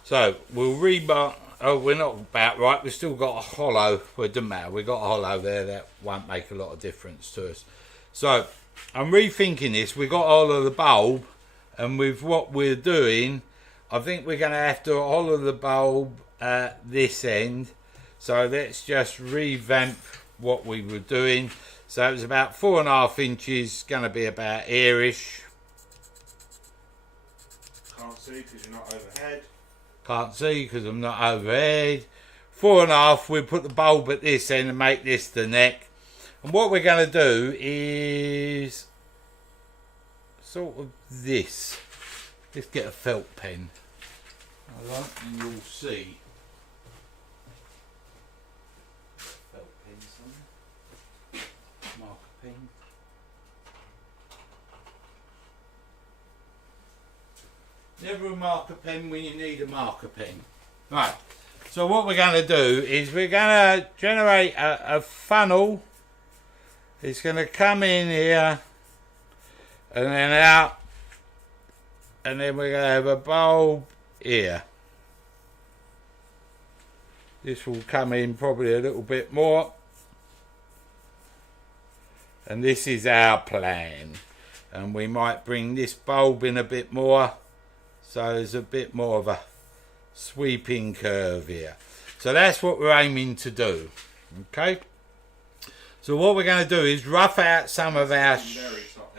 So we'll rebar. Oh, we're not about right. We've still got a hollow. Well, it doesn't matter. We've got a hollow there. That won't make a lot of difference to us. So I'm rethinking this. We've got all of the bulb. And with what we're doing, I think we're going to have to hollow the bulb at this end. So let's just revamp what we were doing. So it was about 4.5 inches. Going to be about here-ish. Can't see because you're not overhead. Can't see because I'm not overhead. 4.5, we put the bulb at this end and make this the neck. And what we're going to do is sort of this. Let's get a felt pen. Alright, and you'll see. Felt pen somewhere. Marker pen. Never a marker pen when you need a marker pen. Right, so what we're going to do is we're going to generate a funnel. It's going to come in here and then out, and then we're going to have a bulb here. This will come in probably a little bit more, and this is our plan. And we might bring this bulb in a bit more. So there's a bit more of a sweeping curve here. So that's what we're aiming to do. Okay. So what we're going to do is rough out some of our... Very top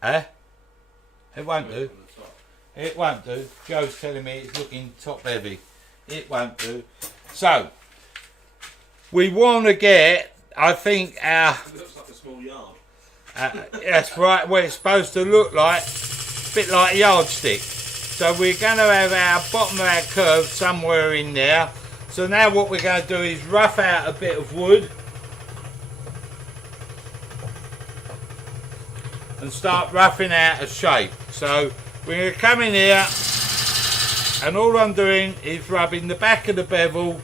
heavy. It won't do. It won't do. Joe's telling me it's looking top heavy. It won't do. So we want to get, I think, our... It looks like a small yard. That's right. What it's supposed to look like. A bit like a yardstick. So we're going to have our bottom of our curve somewhere in there. So now what we're going to do is rough out a bit of wood. And start roughing out a shape. So we're going to come in here. And all I'm doing is rubbing the back of the bevel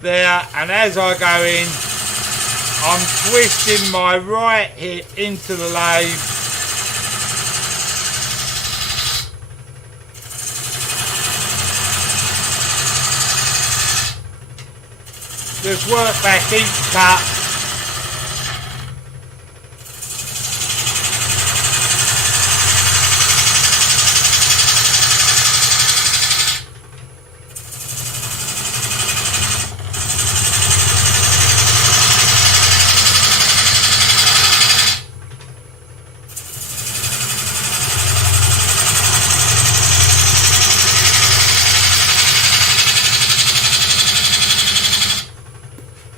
there. And as I go in, I'm twisting my right hip into the lathe. Just work back each cut.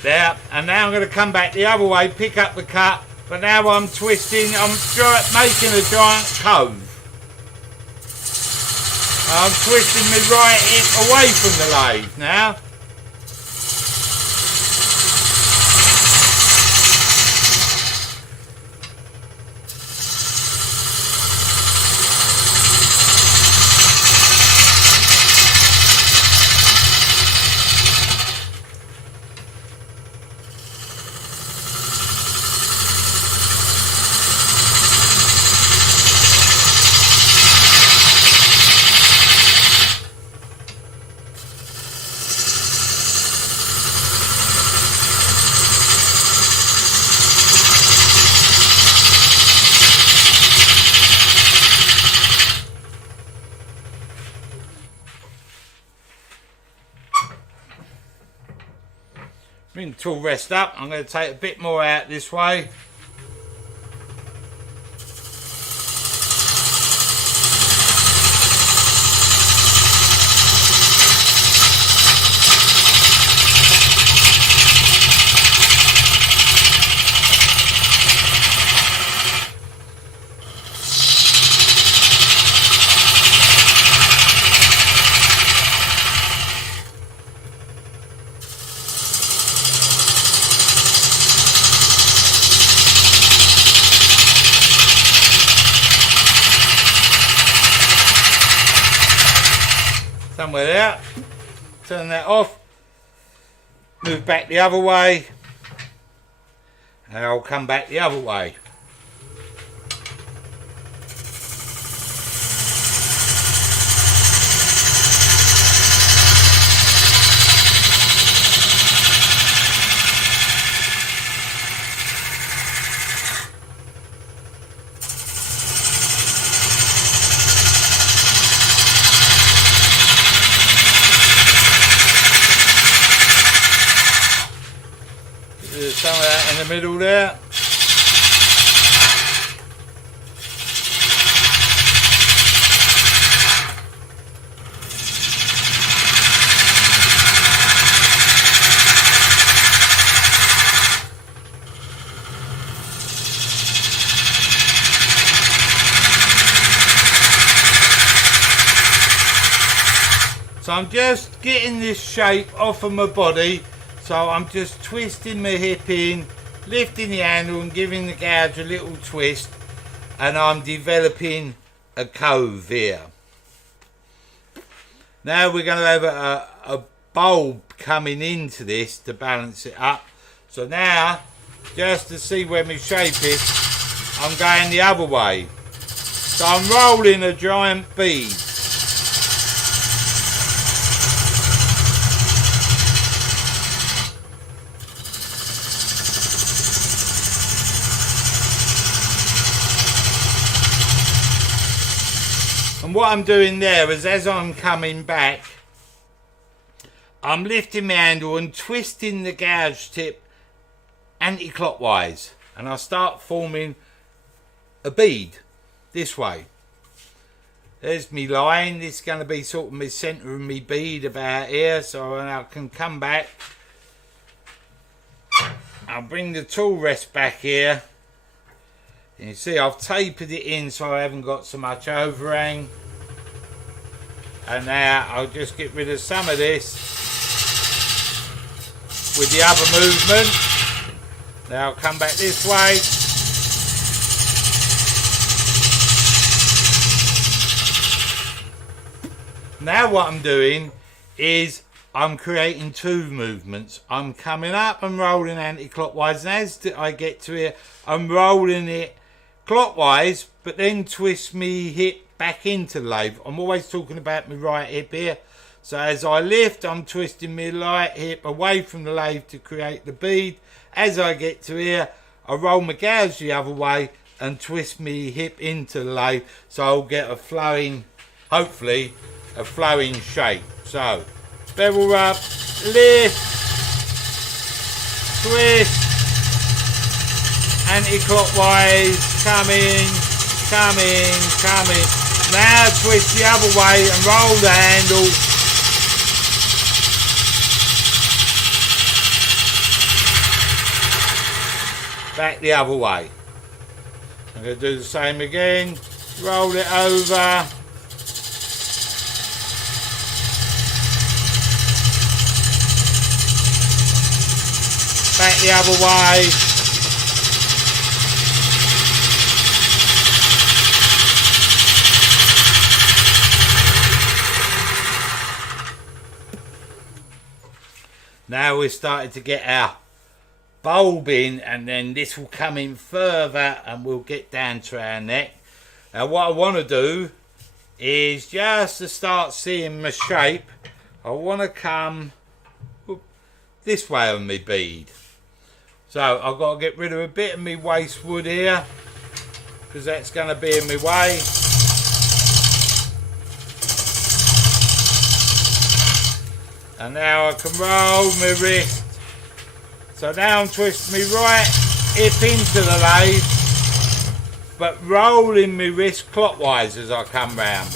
There, and now I'm going to come back the other way, pick up the cut, but now I'm twisting, I'm making a giant cove. I'm twisting my right hip away from the lathe now. Bring the tool rest up. I'm going to take a bit more out this way. Somewhere there, turn that off, move back the other way, and I'll come back the other way. Some of that in the middle there. So I'm just getting this shape off of my body. So I'm just twisting my hip in, lifting the handle and giving the gouge a little twist, and I'm developing a cove here. Now we're going to have a bulb coming into this to balance it up. So now, just to see where my shape is, I'm going the other way. So I'm rolling a giant bead. And what I'm doing there is, as I'm coming back, I'm lifting my handle and twisting the gouge tip anti-clockwise, and I start forming a bead this way. There's me line. This is going to be sort of my centre of me bead about here, so I can come back. I'll bring the tool rest back here. You see I've tapered it in so I haven't got so much overhang. And now I'll just get rid of some of this with the other movement. Now I'll come back this way. Now what I'm doing is I'm creating two movements. I'm coming up and rolling anti-clockwise, and as I get to here, I'm rolling it clockwise, but then twist me hip back into the lathe. I'm always talking about my right hip here. So as I lift, I'm twisting my right hip away from the lathe to create the bead. As I get to here, I roll my gouge the other way and twist me hip into the lathe, so I'll get a flowing, hopefully, a flowing shape. So, bevel up, lift, twist, anti-clockwise, coming. Now twist the other way and roll the handle. Back the other way. I'm going to do the same again. Roll it over. Back the other way. Now we're starting to get our bulb in, and then this will come in further and we'll get down to our neck. Now what I want to do is, just to start seeing my shape, I want to come this way on my bead. So I've got to get rid of a bit of my waste wood here, because that's going to be in my way. And now I can roll my wrist So now I'm twisting my right hip into the lathe, but rolling my wrist clockwise as I come round.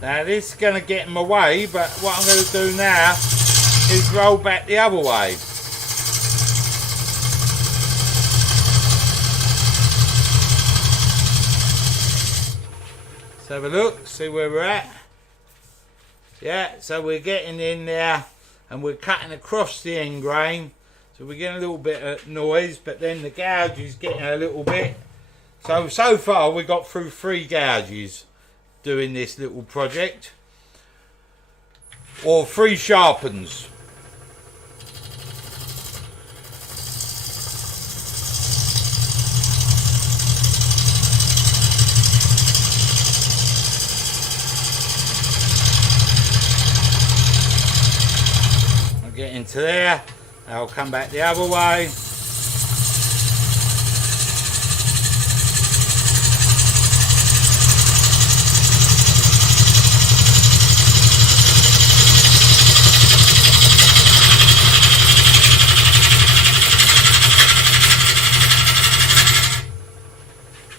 Now this is going to get in my way, but what I'm going to do now is roll back the other way. Let's have a look, see where we're at. Yeah, so we're getting in there and we're cutting across the end grain. So we're getting a little bit of noise, but then the gouge is getting a little bit. So far we got through 3 gouges doing this little project, or 3 sharpens. I'll get into there, I'll come back the other way.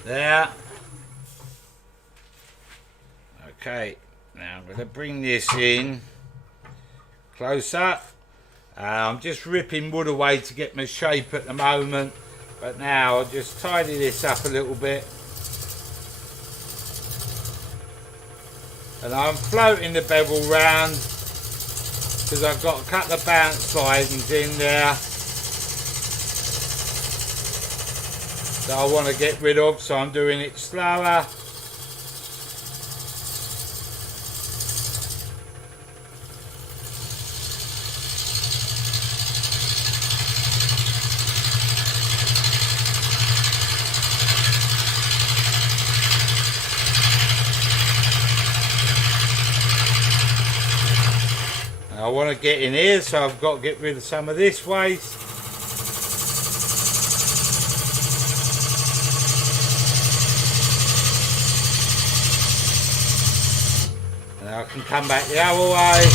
There. Okay, now I'm going to bring this in closer. I'm just ripping wood away to get my shape at the moment, but now I'll just tidy this up a little bit. And I'm floating the bevel round because I've got a couple of bounce slidings in there that I want to get rid of, so I'm doing it slower. I want to get in here, so I've got to get rid of some of this waste. And I can come back the other way.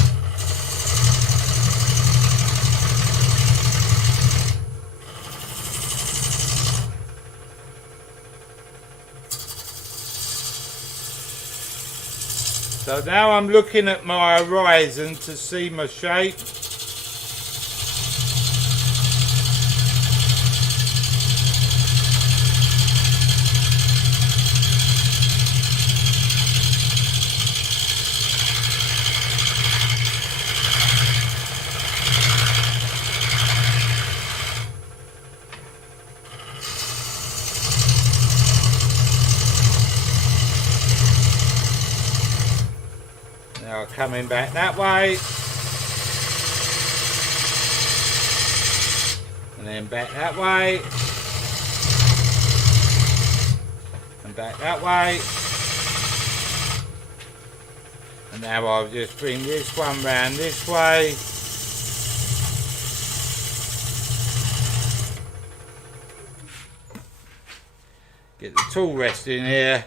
So now I'm looking at my horizon to see my shape. Now coming back that way, and then back that way, and back that way, and now I'll just bring this one round this way. Get the tool rest in here.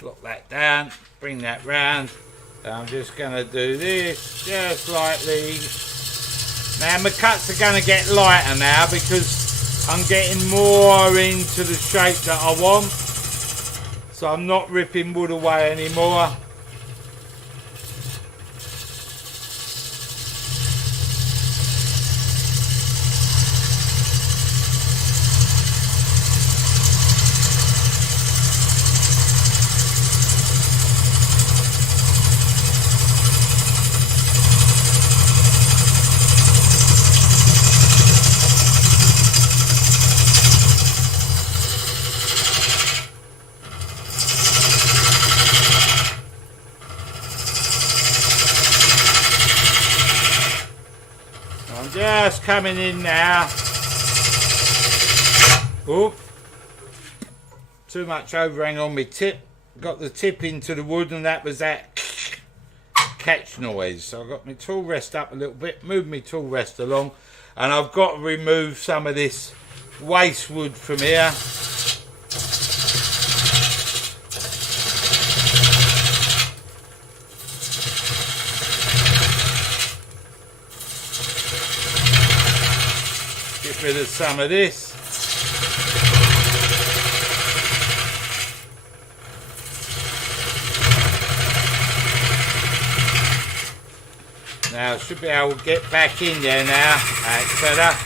Lock that down, bring that round. So I'm just going to do this just lightly. Now my cuts are going to get lighter now because I'm getting more into the shape that I want. So I'm not ripping wood away anymore. just coming in now. Oh, too much overhang on my tip. Got the tip into the wood and that was that catch noise. So I've got my tool rest up a little bit, moved my tool rest along, and I've got to remove some of this waste wood from here. Get rid of some of this. Now I should be able to get back in there now. That's better.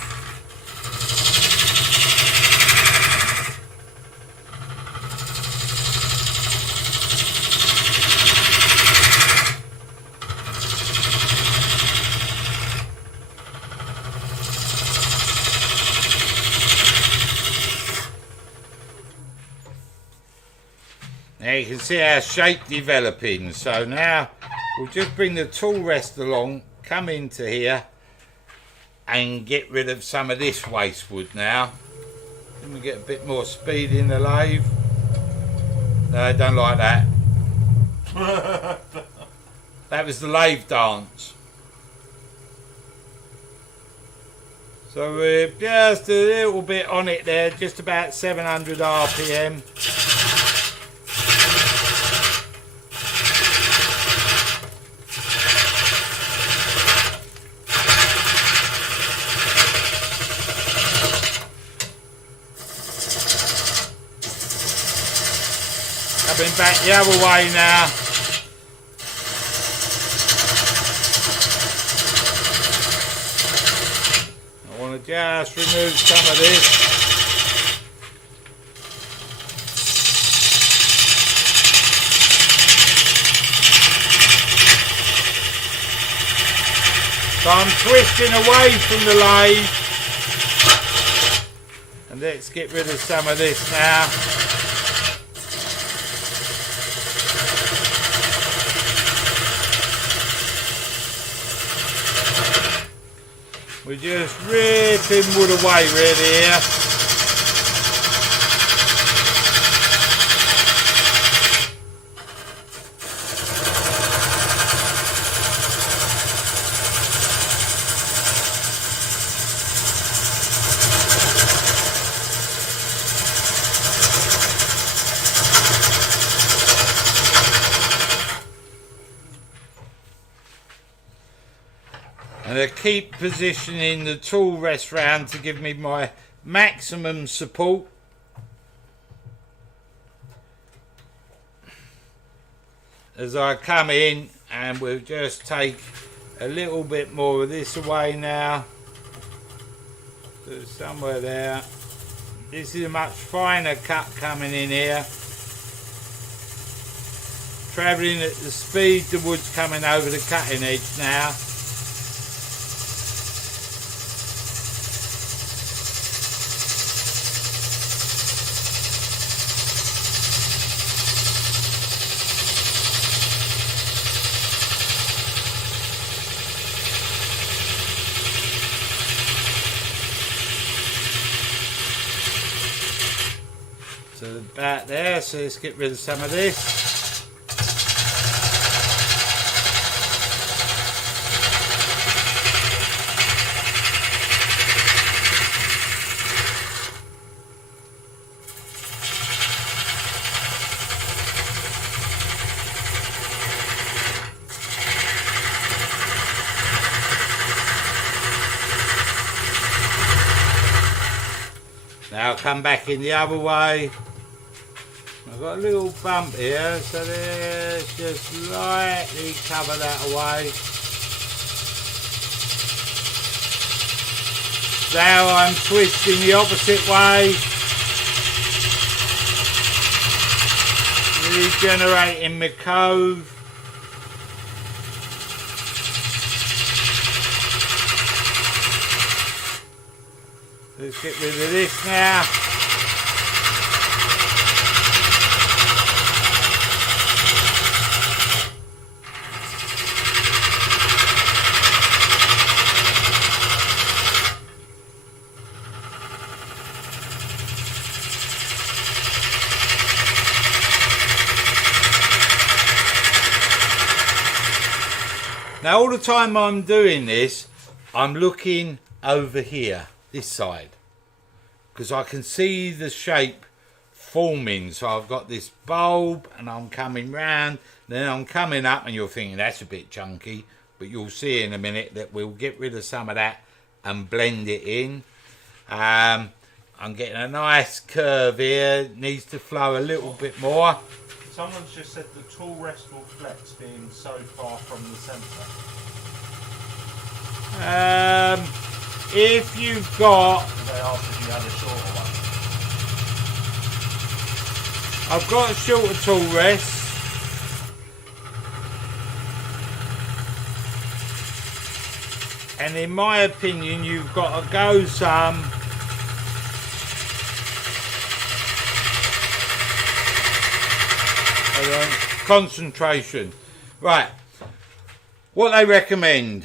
Now you can see our shape developing. So now we'll just bring the tool rest along, come into here and get rid of some of this waste wood now. Then we get a bit more speed in the lathe. No, I don't like that. That was the lathe dance. So we're just a little bit on it there, just about 700 RPM. Coming back the other way now. I want to just remove some of this. So I'm twisting away from the lathe. And let's get rid of some of this now. We're just ripping wood away really here. And I keep positioning the tool rest round to give me my maximum support. As I come in, and we'll just take a little bit more of this away now. So somewhere there. This is a much finer cut coming in here. Travelling at the speed the wood's coming over the cutting edge now. So about there, so let's get rid of some of this. Now come back in the other way. I've got a little bump here, so let's just slightly cover that away. Now I'm twisting the opposite way. Regenerating my cove. Let's get rid of this now. Now all the time I'm doing this, I'm looking over here, this side, because I can see the shape forming. So I've got this bulb and I'm coming round, then I'm coming up, and you're thinking that's a bit chunky, but you'll see in a minute that we'll get rid of some of that and blend it in. I'm getting a nice curve here, needs to flow a little bit more. Someone's just said the tool rest will flex being so far from the centre. If you've got, They asked if you had a shorter one. I've got a shorter tool rest. And in my opinion, you've got to go some concentration. Right, what they recommend,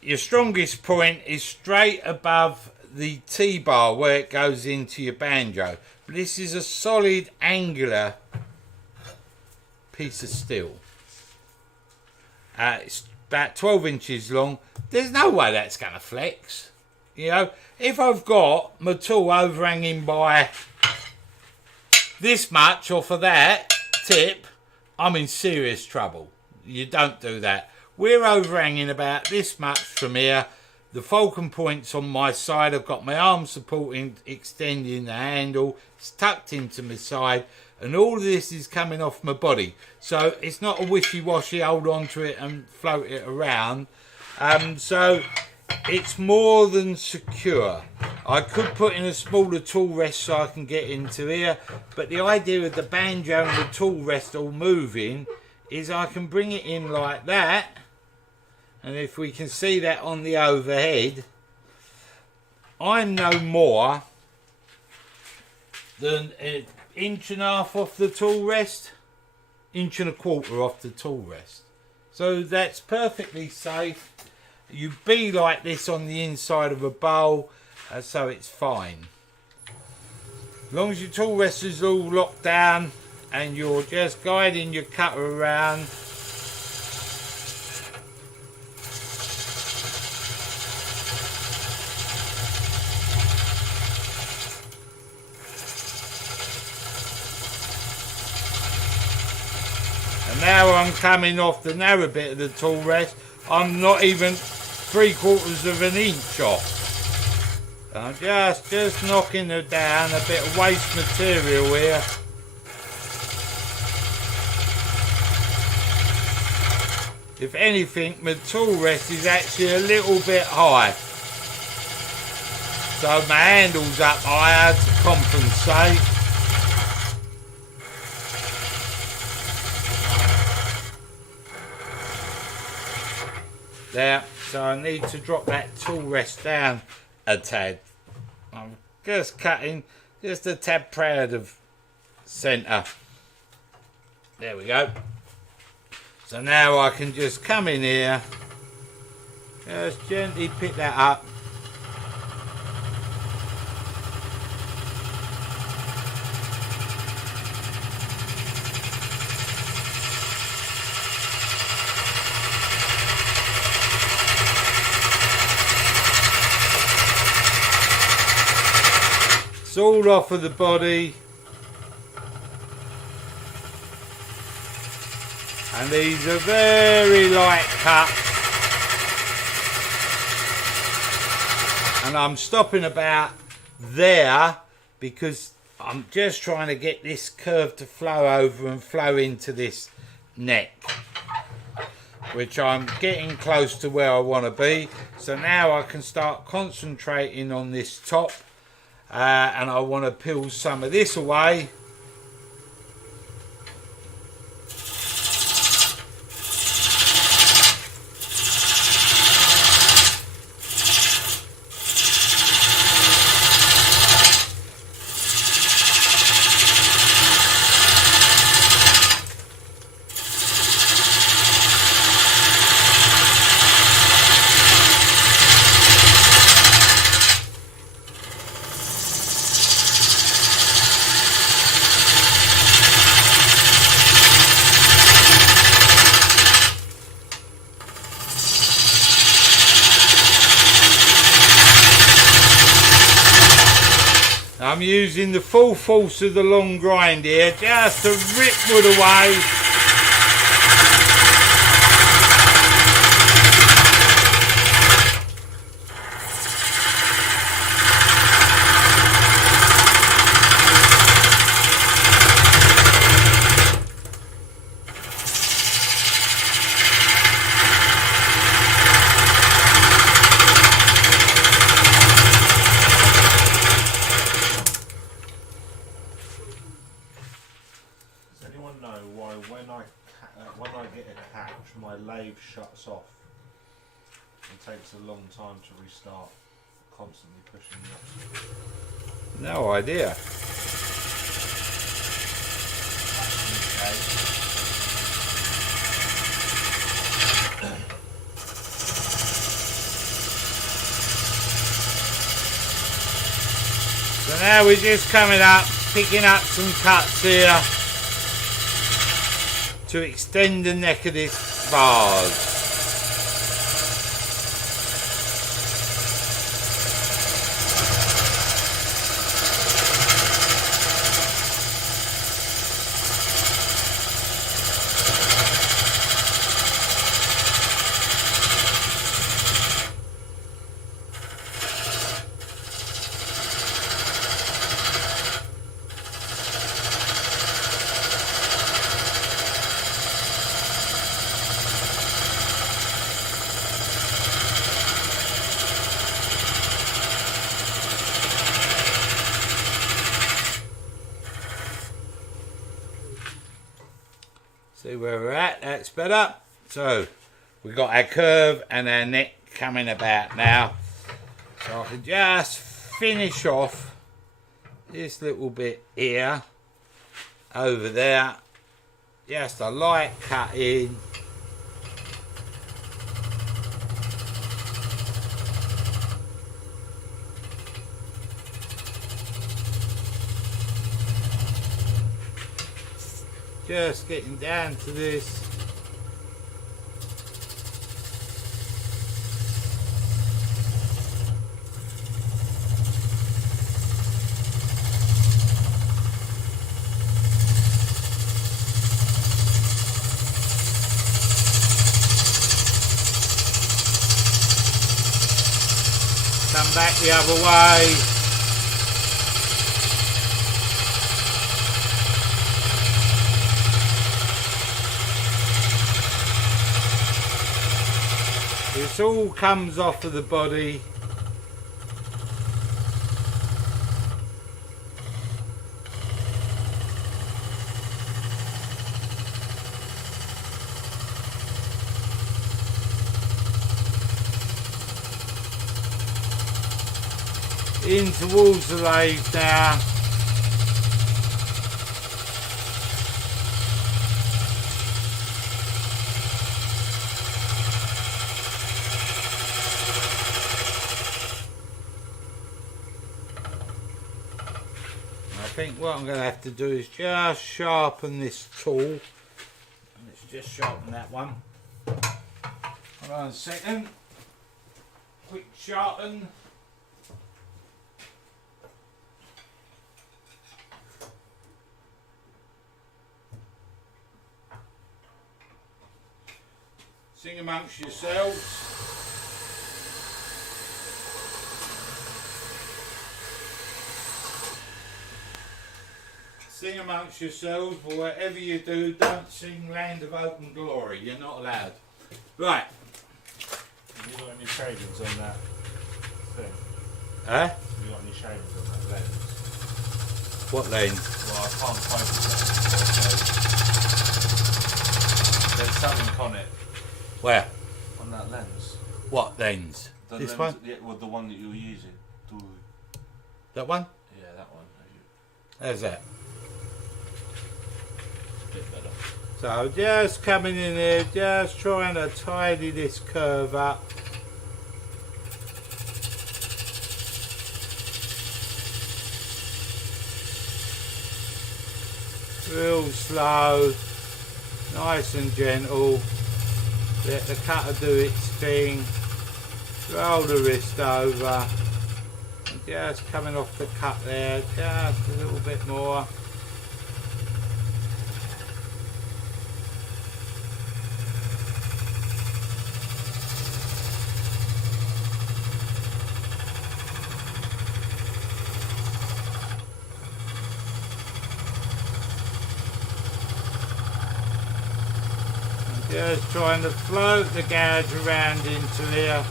your strongest point is straight above the T-bar where it goes into your banjo. But this is a solid angular piece of steel. It's about 12 inches long. There's no way that's going to flex. You know, if I've got my tool overhanging by this much off of that tip, I'm in serious trouble. You don't do that. We're overhanging about this much from here. The falcon point's on my side. I've got my arm supporting, extending the handle. It's tucked into my side. And all of this is coming off my body. So it's not a wishy-washy, hold on to it and float it around. So it's more than secure. I could put in a smaller tool rest so I can get into here. But the idea of the banjo and the tool rest all moving is I can bring it in like that. And if we can see that on the overhead, I'm no more than an inch and a half off the tool rest, inch and a quarter off the tool rest. So that's perfectly safe. You be like this on the inside of a bowl, so it's fine. As long as your tool rest is all locked down and you're just guiding your cutter around. Now I'm coming off the narrow bit of the tool rest. I'm not even 3/4 of an inch off. I'm just knocking her down. A bit of waste material here. If anything, my tool rest is actually a little bit high. So my handle's up higher to compensate. There, so I need to drop that tool rest down a tad. I'm just cutting just a tad proud of centre. There we go. So now I can just come in here, just gently pick that up. It's all off of the body, and these are very light cuts, and I'm stopping about there because I'm just trying to get this curve to flow over and flow into this neck, which I'm getting close to where I want to be. So now I can start concentrating on this top. And I want to peel some of this away. I'm using the full force of the long grind here just to rip wood away. Get a catch, my lathe shuts off and takes a long time to restart, constantly pushing nuts. No idea. So now we're just coming up, picking up some cuts here to extend the neck of this vase. See where we're at, that's better. So we've got our curve and our neck coming about now. So I can just finish off this little bit here, over there. Just a light cut in. Just getting down to this. Come back the other way. This all comes off of the body. In towards the lathe now. I think what I'm going to have to do is just sharpen this tool. Let's just sharpen that one. Hold on a second. Quick sharpen. Sing amongst yourselves. Sing amongst yourselves, but whatever you do, don't sing Land of Hope and Glory. You're not allowed. Right. Have you got any shavings on that thing? Huh? Have you got any shavings on that lens? What lens? Well, I can't focus it. There's something on it. Where? On that lens. What lens? The This lens, one? Yeah, well, the one that you were using. That one? Yeah, that one. How's that? A bit better. So just coming in here, just trying to tidy this curve up. Real slow, nice and gentle. Let the cutter do its thing. Roll the wrist over and just coming off the cut there, just a little bit more. Just trying to float the gouge around into here.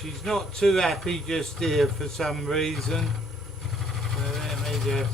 She's not too happy just here for some reason. So let me just...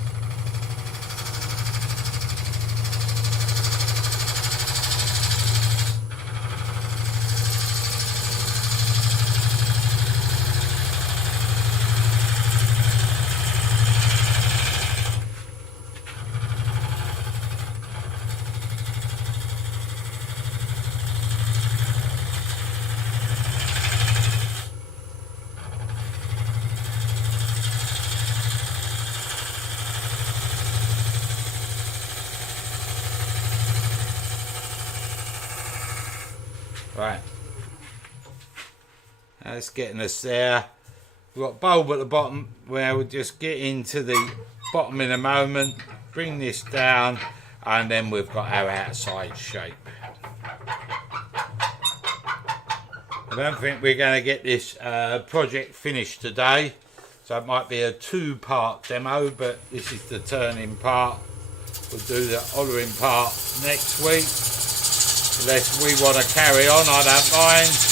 Right, that's getting us there. We've got bulb at the bottom where we'll just get into the bottom in a moment, bring this down, and then we've got our outside shape. I don't think we're going to get this project finished today, so it might be a two-part demo, but this is the turning part. We'll do the hollering part next week. Unless we want to carry on, I don't mind.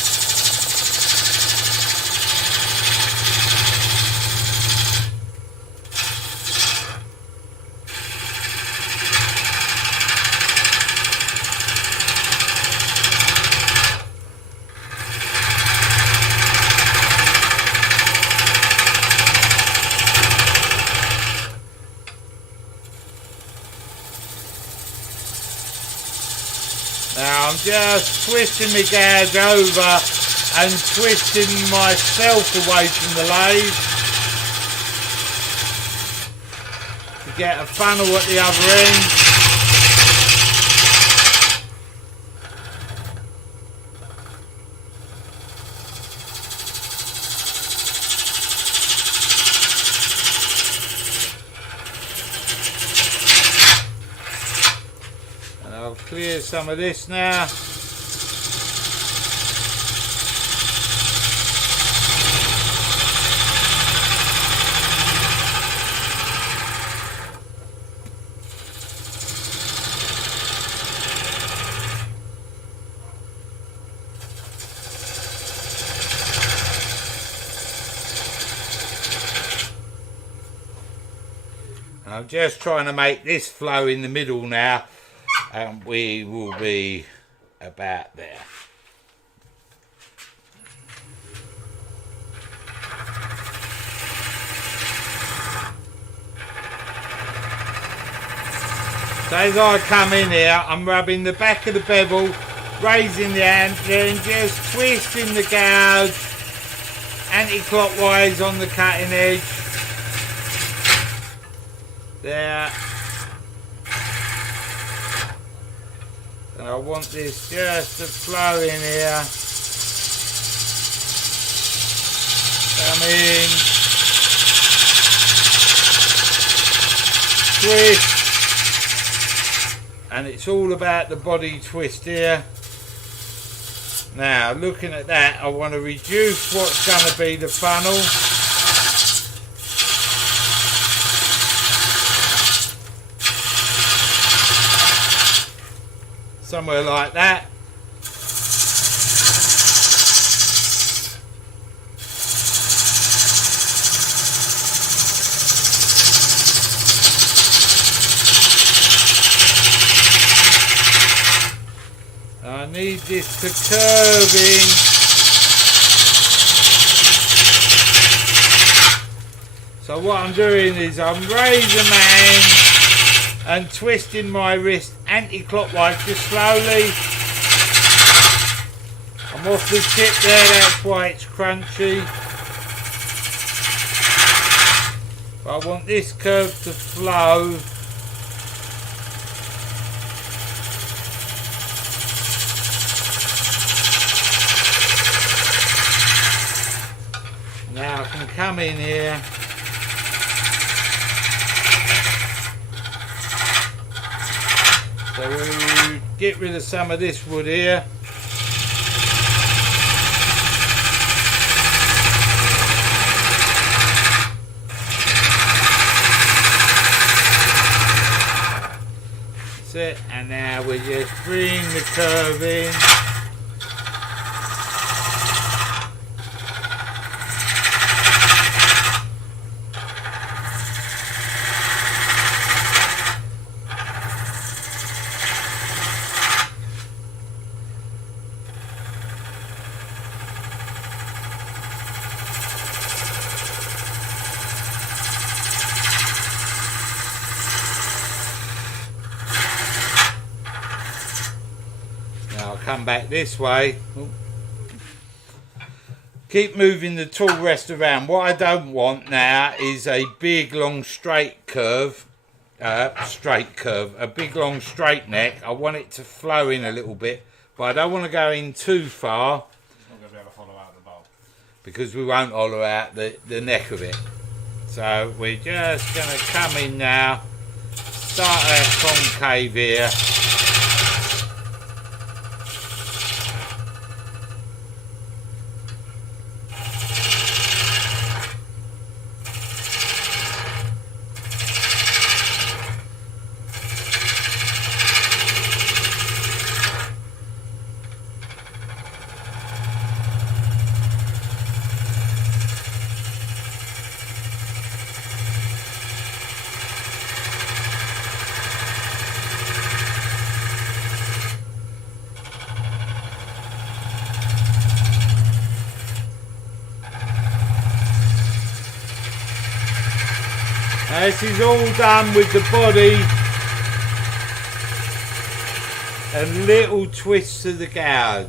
Now I'm just twisting my gouge over and twisting myself away from the lathe to get a funnel at the other end. I'll clear some of this now. I'm just trying to make this flow in the middle now. And we will be about there. So as I come in here, I'm rubbing the back of the bevel, raising the hand, then just twisting the gouge anti-clockwise on the cutting edge. There. And I want this just to flow in here. Come in. Twist. And it's all about the body twist here. Now, looking at that, I want to reduce what's going to be the funnel. Somewhere like that. I need this to curve in. So what I'm doing is I'm raising my hand and twisting my wrist anti-clockwise just slowly. I'm off the tip there, that's why it's crunchy. But I want this curve to flow. come in here. So we get rid of some of this wood here. That's it, and now we just bring the curve in. Come back this way. Ooh. Keep moving the tool rest around. What I don't want now is a big long straight curve, a big long straight neck. I want it to flow in a little bit, but I don't want to go in too far. It's not going to be able to follow out the bowl. Because we won't hollow out the neck of it. So we're just going to come in now, start our concave here. Now this is all done with the body and little twists of the gouge.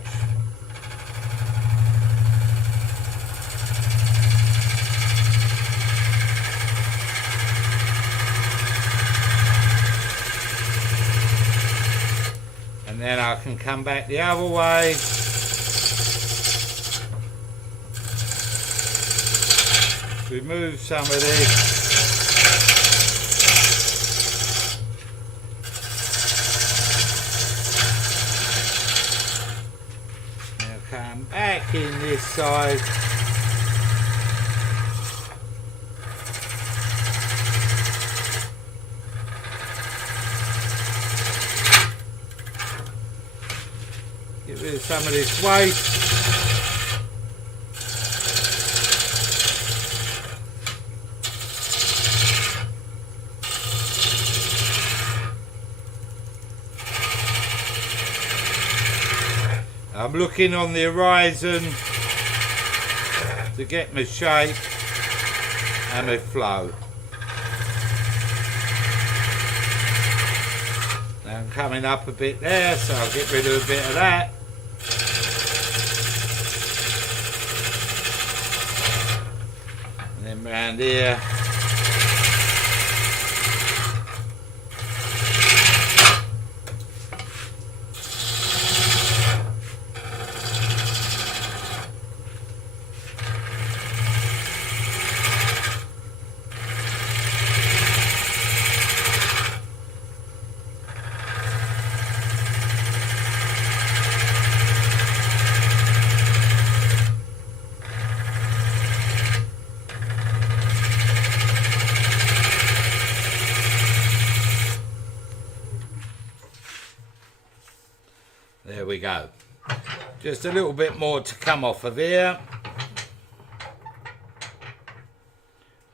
And then I can come back the other way. Remove some of this. Come back in this side. Get rid of some of this waste. I'm looking on the horizon to get my shape and my flow. Now I'm coming up a bit there, so I'll get rid of a bit of that. And then round here. There we go. Just a little bit more to come off of here.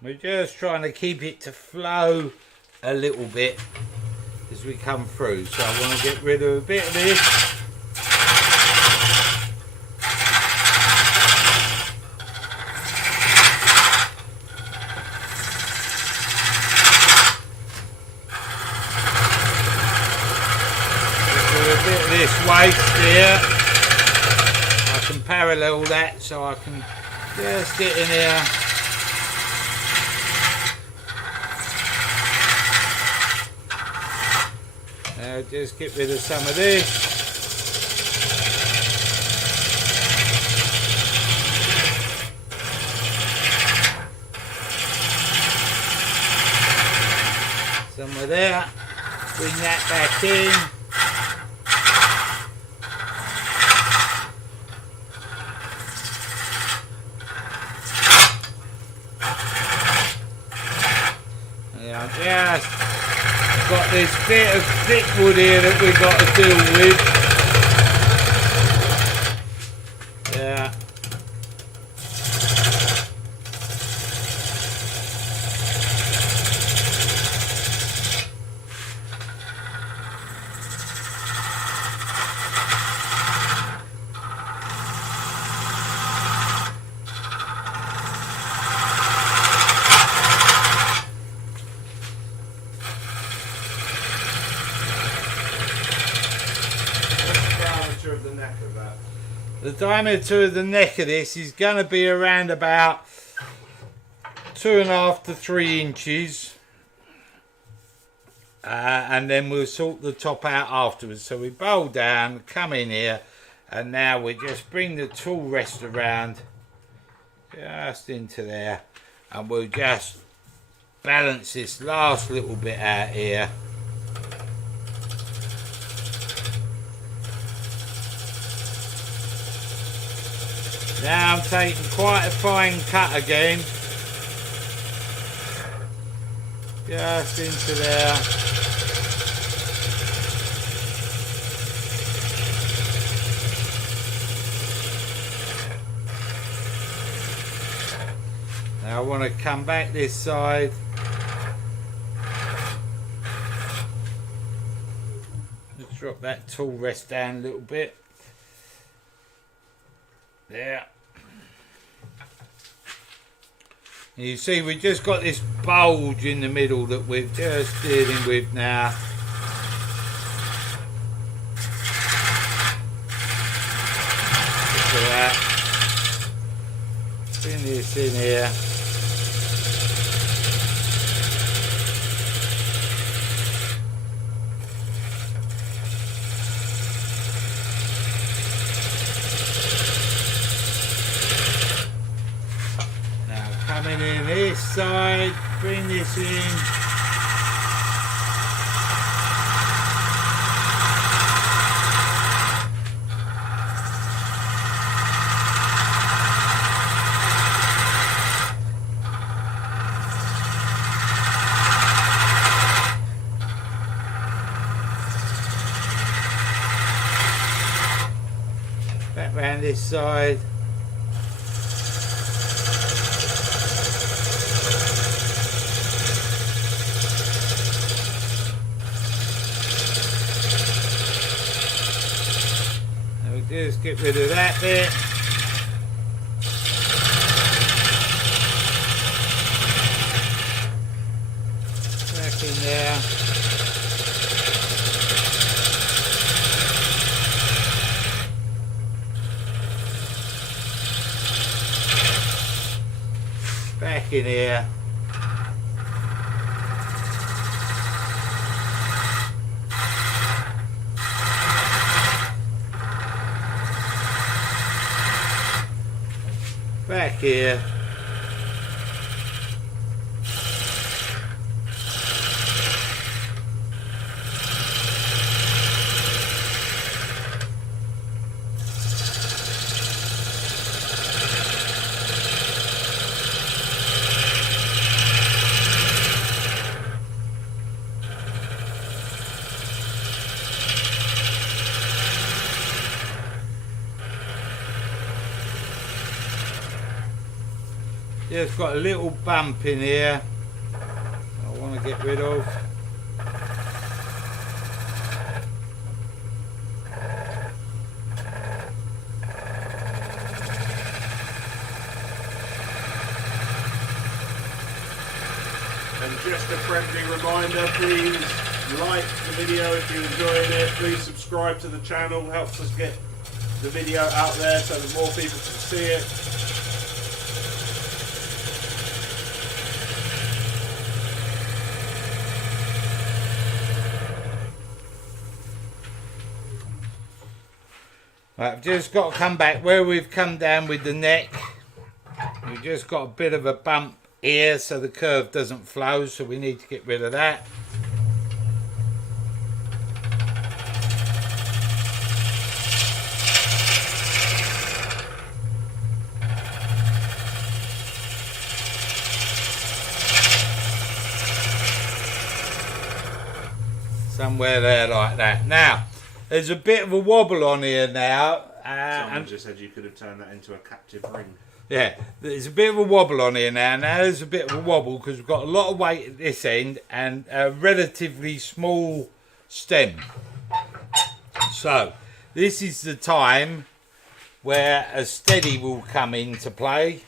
We're just trying to keep it to flow a little bit as we come through. So I want to get rid of a bit of this. This waste here, I can parallel that so I can just get in here. Now just get rid of some of this. Bring that back in. Just got this bit of thick wood here that we've got to deal with. Yeah. Of the neck of that. The diameter of the neck of this is going to be around about 2.5 to 3 inches, and then we'll sort the top out afterwards. So we bowl down, come in here, and now we just bring the tool rest around just into there, and we'll just balance this last little bit out here. Now I'm taking quite a fine cut again, just into there. Now I want to come back this side. Let's drop that tool rest down a little bit. There. You see, we just got this bulge in the middle that we're just dealing with now. Look at that. Bring this in here. Coming in this side, bring this in. Back round this side. Just get rid of that bit. Back in there. Back in here. Back here. Just got a little bump in here I want to get rid of. And just a friendly reminder, please like the video if you're enjoying it. Please subscribe to the channel, helps us get the video out there so that more people can see it. Right, I've just got to come back where we've come down with the neck. We've just got a bit of a bump here so the curve doesn't flow, so we need to get rid of that. somewhere there like that. Now, there's a bit of a wobble on here now. Someone just said you could have turned that into a captive ring. Yeah, there's a bit of a wobble on here now. Now there's a bit of a wobble because we've got a lot of weight at this end and a relatively small stem. So, this is the time where a steady will come into play.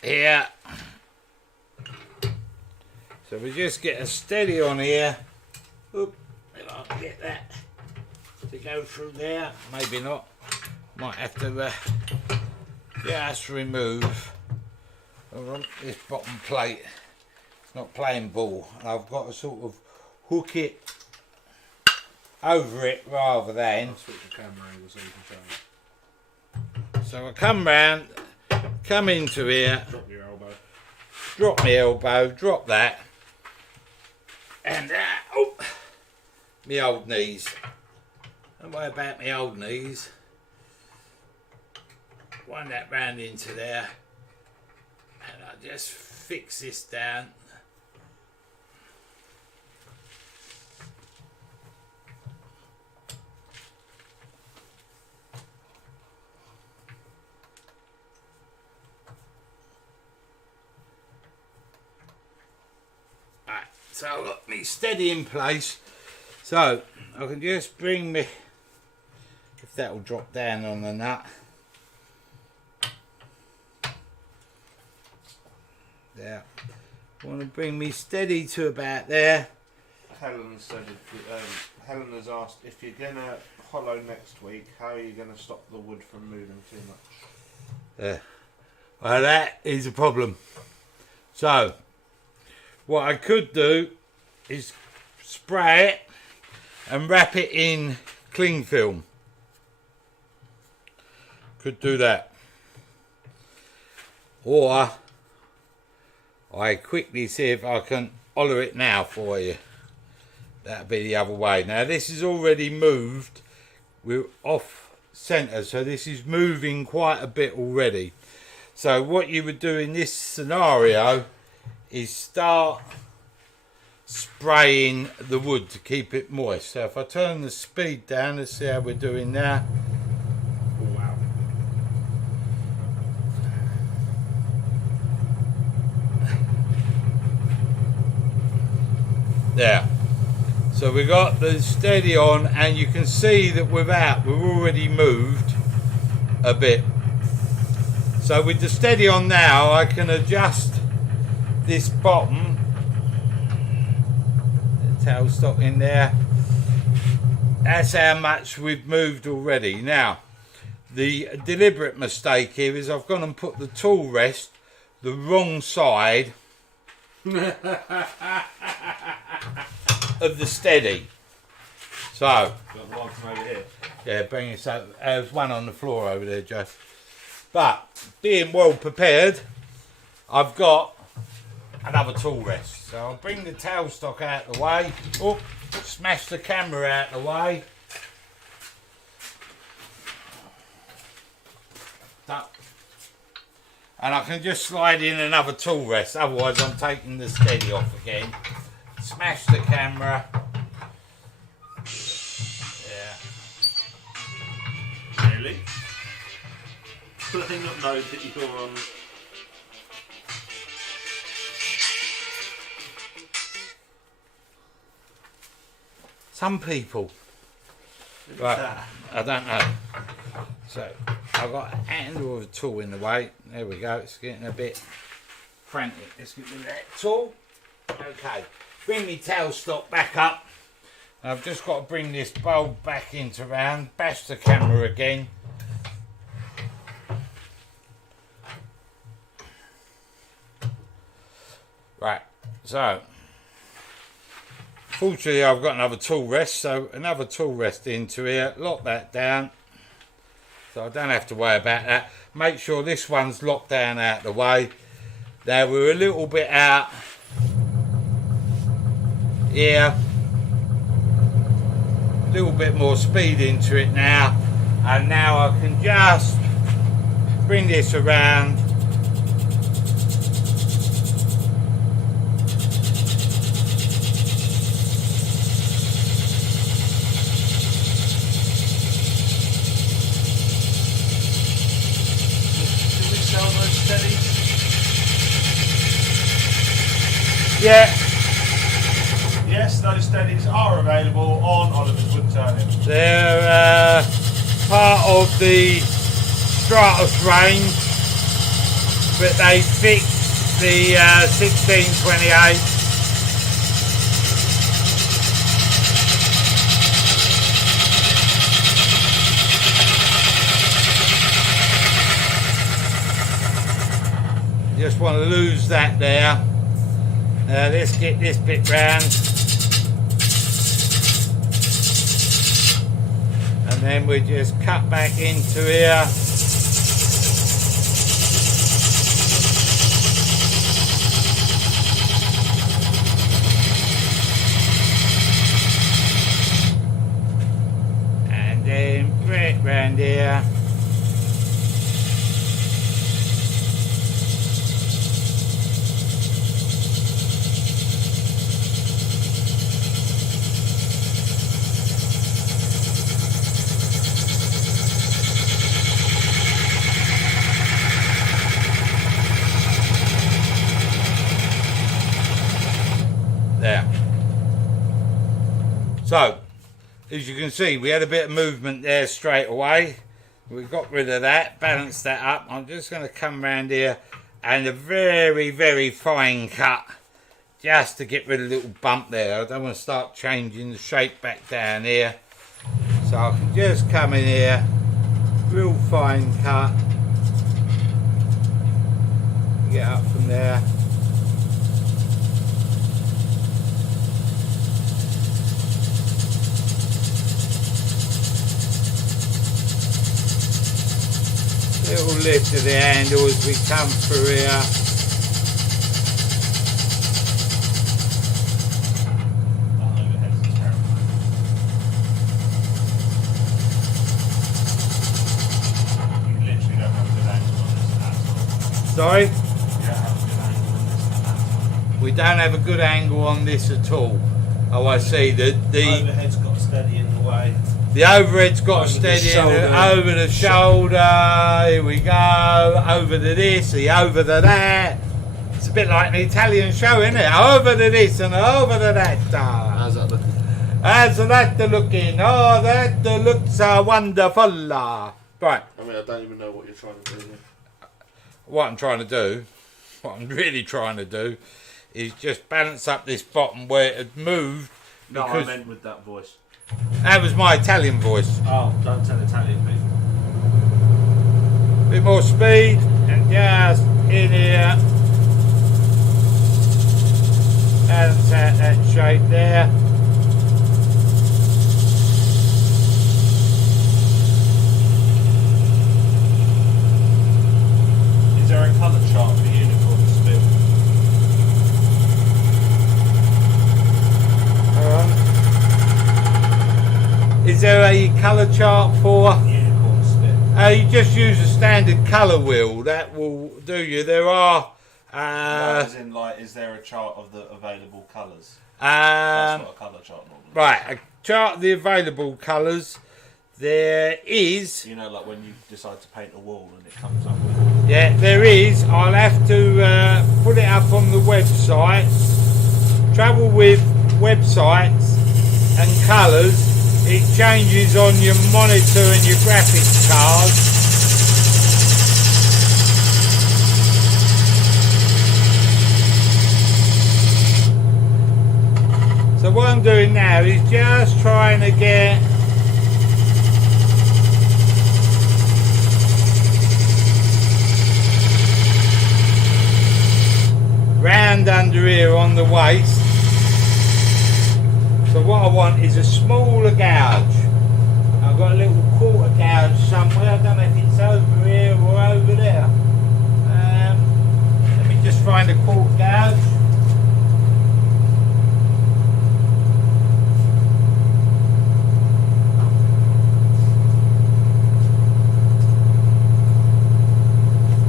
Here. So we just get a steady on here. Oop, if I can get that to go through there. Maybe not. Might have to just remove this bottom plate. It's not playing ball. And I've got to sort of hook it over it rather than. I'll switch the camera angle so you can show it. So I come round, come into here. Drop your elbow. Drop my elbow, drop that. And oh, my old knees. Don't worry about my old knees. Wind that round into there. And I just fix this down. Right, so I've got me steady in place. So I can just bring me, if that will drop down on the nut. There. I want to bring me steady to about there. Helen said, Helen has asked if you're gonna hollow next week, how are you gonna stop the wood from moving too much? Yeah. Well, that is a problem. So, what I could do is spray it and wrap it in cling film. Could do that. Or I quickly see if I can holler it now for you. That'll be the other way. Now this is already moved. We're off centre, so this is moving quite a bit already. So what you would do in this scenario is start spraying the wood to keep it moist. So if I turn the speed down, let's see how we're doing now. Oh, wow. There. So we got the steady on, and you can see that we've already moved a bit. So with the steady on now, I can adjust this bottom, the tailstock in there. That's how much we've moved already. Now, the deliberate mistake here is I've gone and put the tool rest the wrong side of the steady. So, Got one from over here. yeah, bring it so there's one on the floor over there, Joe. But being well prepared, I've got another tool rest. So I'll bring the tailstock out of the way. Oh, smash the camera out of the way. And I can just slide in another tool rest, otherwise I'm taking the steady off again. Smash the camera. Yeah. Really? Do they not know that you're on? Some people. Right, I don't know. So I've got a handle of a tool in the way. There we go. It's getting a bit frantic. Let's get rid of that tool. Okay. Bring my tailstock back up. I've just got to bring this bulb back into round. Bash the camera again. Right. So fortunately I've got another tool rest, so another tool rest into here, lock that down, so I don't have to worry about that. Make sure this one's locked down out of the way. Now we're a little bit out here, a little bit more speed into it now, and now I can just bring this around Yeah, Yes, those steadies are available on Oliver's Woodturning. they're part of the Stratos range, but they fix the 1628. Just want to lose that there. Let's get this bit round. And then we just cut back into here. And then right round here. There. So, as you can see, we had a bit of movement there straight away. We got rid of that, balanced that up. I'm just going to come around here and a very, very fine cut just to get rid of a little bump there. I don't want to start changing the shape back down here. So I can just come in here, real fine cut. Get up from there. Little lift of the handle as we come through here. You literally don't have a good angle on this at all. Sorry? You don't have a good angle on this at all. We don't have a good angle on this at all. Oh, I see. The overhead's got steady in the way. The overhead's got Over the steady shoulder. over the shoulder. Here we go. Over to this, over to that. It's a bit like an Italian show, isn't it? Over to this and over to that. How's that looking? How's that looking? Oh, that looks wonderful. Right. I mean, I don't even know what you're trying to do here. What I'm trying to do, what I'm really trying to do, is just balance up this bottom where it had moved. No, I Because meant with that voice. that was my Italian voice. Oh, don't tell Italian people. Bit more speed and just in here. Balance out that shape there. Is there a colour chart for unicorn spit? Is there a colour chart for? Unicorn spit. You just use a standard colour wheel. That will do you. There are. As in, like, is there a chart of the available colours? That's what a colour chart normally is. Right, a chart of the available colours. There is. You know, like when you decide to paint a wall and it comes up with. Yeah, there is. I'll have to put it up on the website. Trouble with websites and colours, it changes on your monitor and your graphics card. So what I'm doing now is just trying to get round under here on the waist. So what I want is a smaller gouge. I've got a little quarter gouge somewhere. I don't know if it's over here or over there. Let me just find a quarter gouge.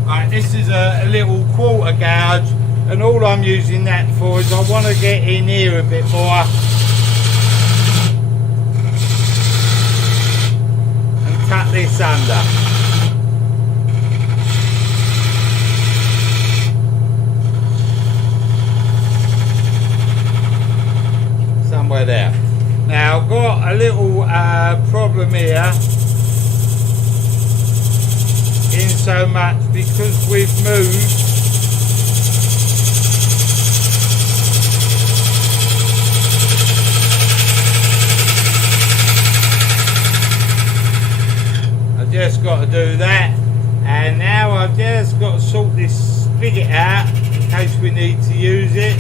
Right, this is a little quarter gouge, and all I'm using that for is I want to get in here a bit more and cut this under. So there. Now I've got a little problem here, in so much because we've moved I've just got to do that, and now I've just got to sort this spigot out in case we need to use it.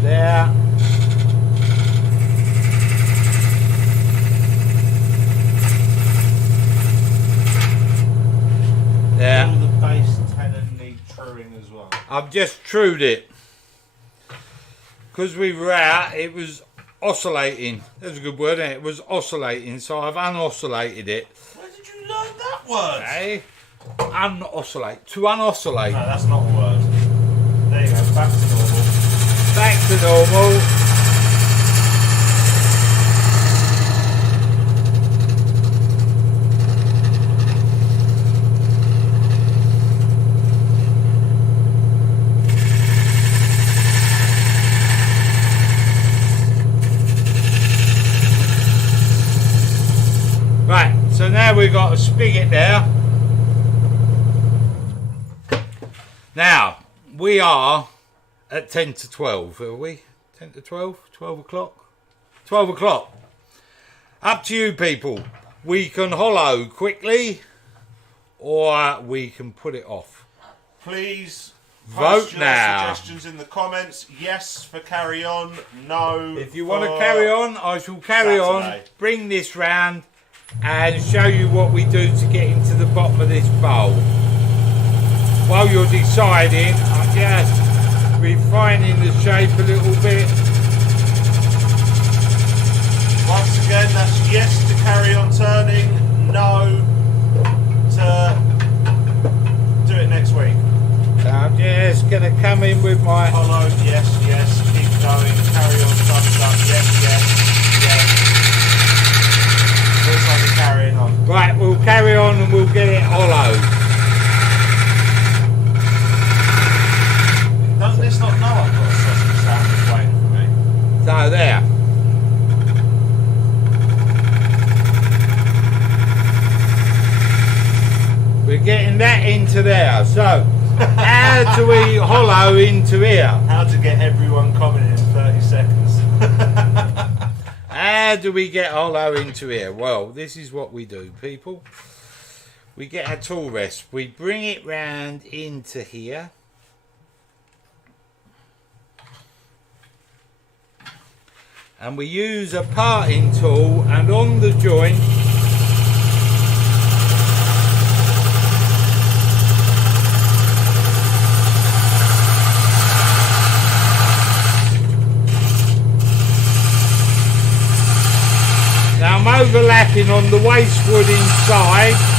There. There. All the base tenon need truing as well. I've just trued it. Because we were out, it was oscillating. That's a good word, isn't it? It was oscillating, so I've unoscillated it. Where did you learn that word? Okay? Unoscillate. To unoscillate. No, that's not a word. There you go, back to normal. Back to normal. Right, so now we've got a spigot there. Now, we are at 10 to 12, are we? 10 to 12? 12 o'clock? 12 o'clock. Up to you people. We can hollow quickly or we can put it off. Please Vote post your now. suggestions in the comments. Yes for carry on, no. If you want to carry on, I shall carry on. Saturday. Bring this round and show you what we do to get into the bottom of this bowl. While you're deciding, I'm just refining the shape a little bit. Once again, that's yes to carry on turning, no to do it next week. So I'm just going to come in with my... Follow, yes, yes, keep going, carry on, thumbs up, yes, yes, yes. Looks like we're carrying on. Right, we'll carry on and we'll get it hollowed. Does this not know I've got a sausage sandwich waiting for me? So there. We're getting that into there. So, how do we hollow into here? How to get everyone commenting in 30 seconds. How do we get hollow into here? Well, this is what we do, people. We get our tool rest. We bring it round into here. And we use a parting tool, and on the joint now I'm overlapping on the waste wood inside.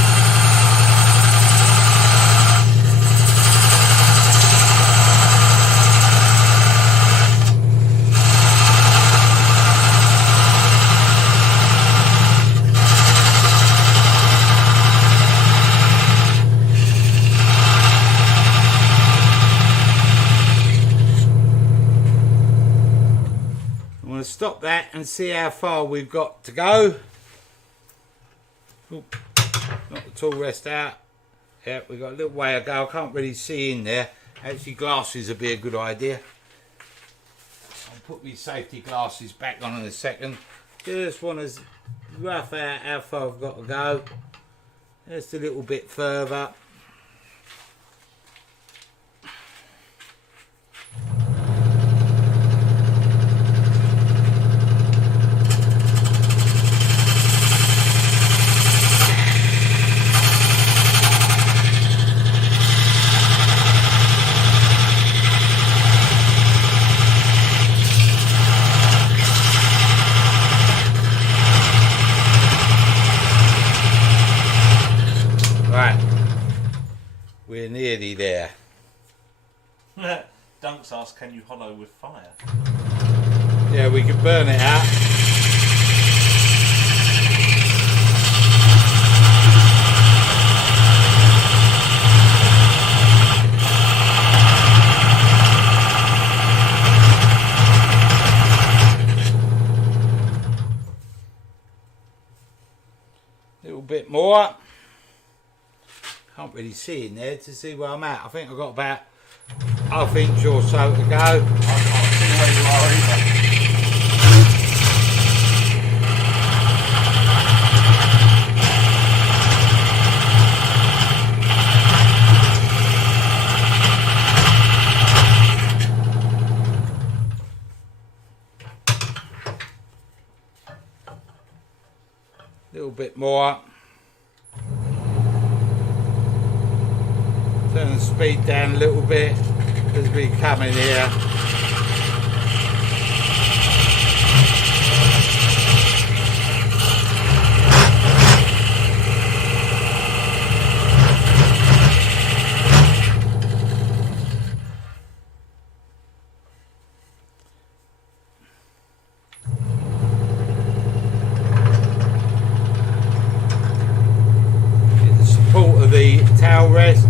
Stop that and see how far we've got to go. Oop, knock the tool rest out. Yeah, we've got a little way to go. I can't really see in there. Actually, glasses would be a good idea. I'll put my safety glasses back on in a second. Just want to rough out how far I've got to go. Just a little bit further. We're nearly there. Dunks asked, can you hollow with fire? Yeah, we can burn it out. more. Can't really see in there to see where I'm at. I think I've got about ½ inch or so to go. I can't see where you are either. A little bit more. Turn the speed down a little bit as we come in here. Get the support of the towel rest.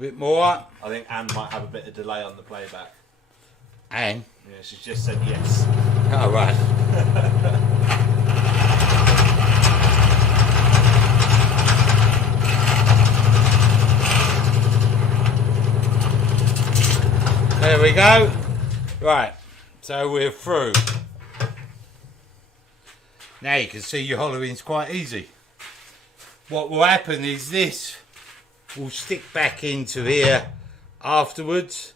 Bit more. I think Anne might have a bit of delay on the playback. And Yeah, she's just said yes. all right. There we go. Right, so we're through. Now you can see your hollowing's quite easy. What will happen is this will stick back into here afterwards,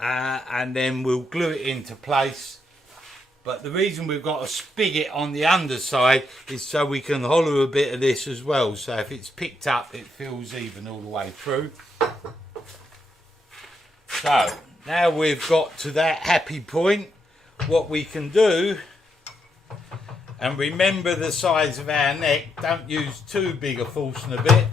and then we'll glue it into place. But the reason we've got a spigot on the underside is so we can hollow a bit of this as well, so if it's picked up it feels even all the way through. So now we've got to that happy point, what we can do, and remember the size of our neck, don't use too big a Forstner bit.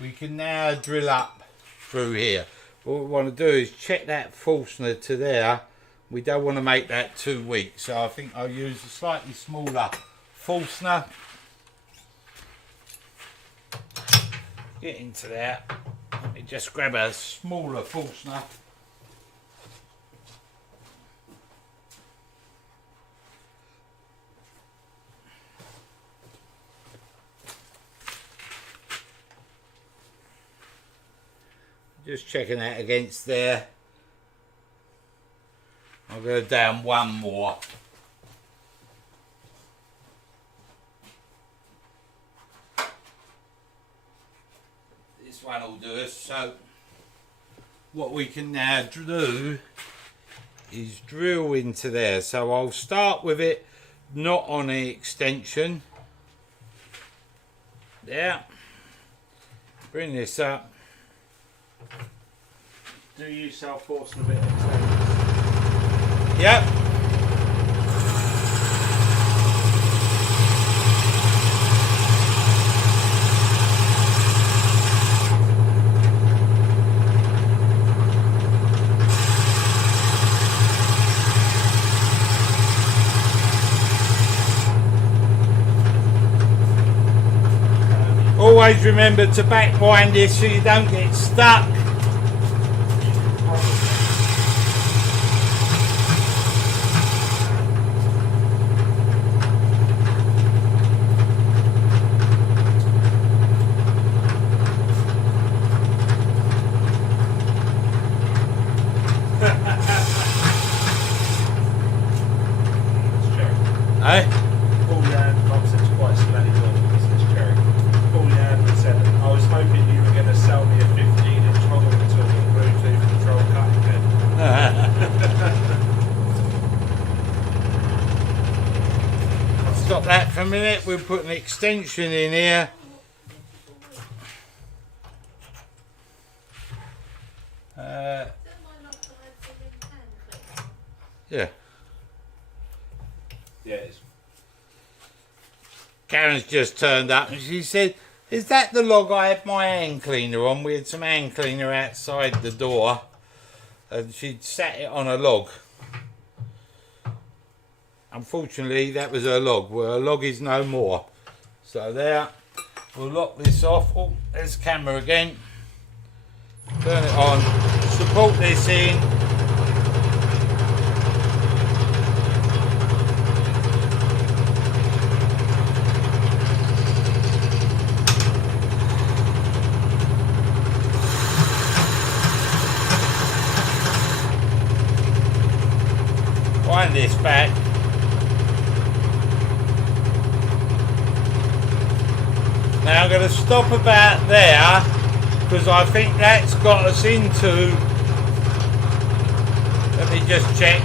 We can now drill up through here. What we want to do is check that Forstner to there. We don't want to make that too weak, so I think I'll use a slightly smaller Forstner. Get into there. Let me just grab a smaller Forstner. Just checking that against there. I'll go down one more. This one will do us. So what we can now do is drill into there. So I'll start with it not on the extension. There. Bring this up. Do you self-Forstner a bit extended? Yep. Always remember to back wind this so you don't get stuck. Eh? Paul Yan, Bob said it's quite smelly talking business, Cherry. Paul Yan said, I was hoping you were going to sell me a 15-inch hollowing tool with Bluetooth control cutting bed. I'll stop that for a minute. We'll put an extension in here. Yeah. Yeah, it's Karen's just turned up and she said, Is that the log I had my hand cleaner on? We had some hand cleaner outside the door and she'd sat it on a log. Unfortunately, that was her log. Well, her log is no more. So there, we'll lock this off. Oh, there's the camera again. Turn it on. Support this in. Wind this back. Now I'm going to stop about there because I think that's got us into, let me just check.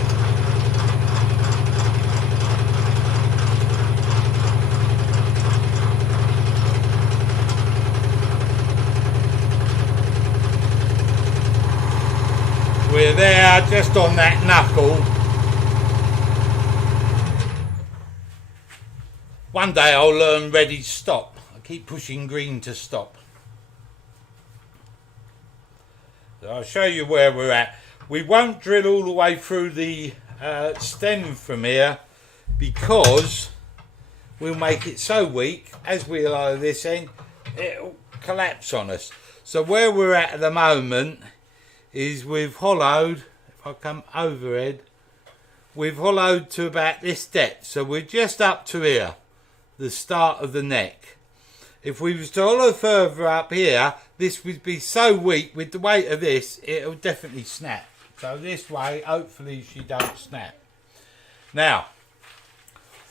We're there just on that knuckle. One day I'll learn ready stop. I keep pushing green to stop. So I'll show you where we're at. We won't drill all the way through the stem from here because we'll make it so weak as we lower this end it'll collapse on us. So where we're at the moment is we've hollowed, if I come overhead, we've hollowed to about this depth. So we're just up to here, the start of the neck. If we was to hollow further up here, this would be so weak with the weight of this, it'll definitely snap. So this way, hopefully she don't snap. Now,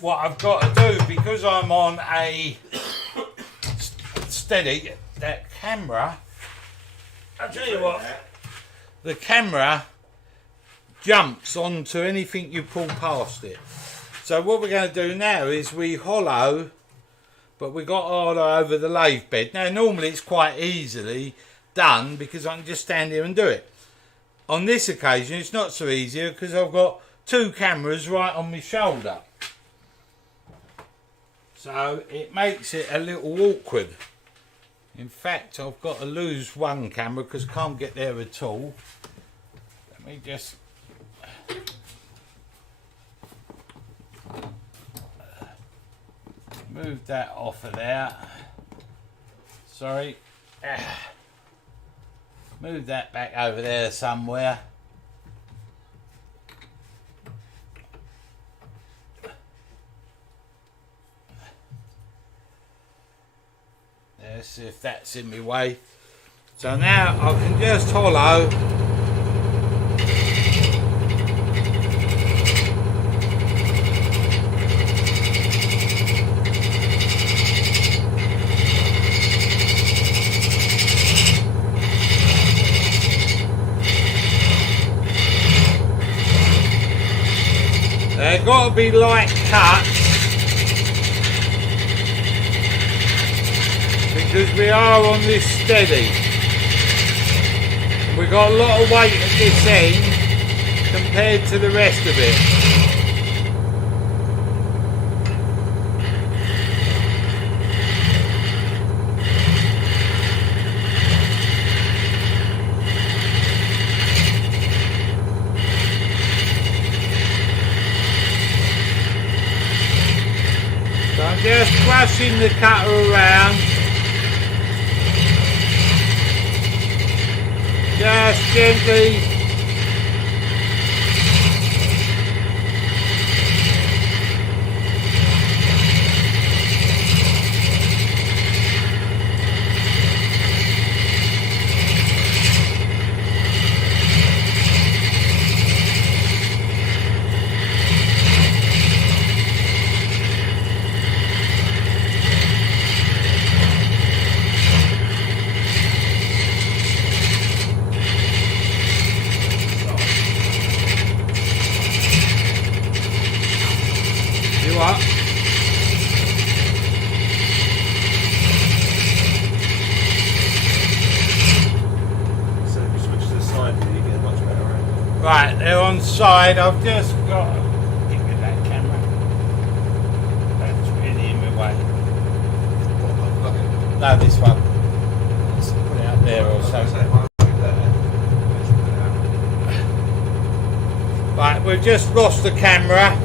what I've got to do, because I'm on a steady, that camera, I'll tell you what, the camera jumps onto anything you pull past it. So what we're going to do now is we hollow, but we've got to hollow over the lathe bed. Now normally it's quite easily done because I can just stand here and do it. On this occasion it's not so easy because I've got two cameras right on my shoulder. So it makes it a little awkward. In fact, I've got to lose one camera because I can't get there at all. Let me just... move that off of there. Sorry. Move that back over there somewhere. Let's see if that's in my way. So now I can just hollow. They've got to be light cuts because we are on this steady. We've got a lot of weight at this end compared to the rest of it. Just brushing the cutter around, just gently. What? So if you switch to the side, you get much better angle. Right, they're on side. I've just got to get rid of that camera. That's really in my way. No, this one. Let's put it up there or so. Right, we've just lost the camera.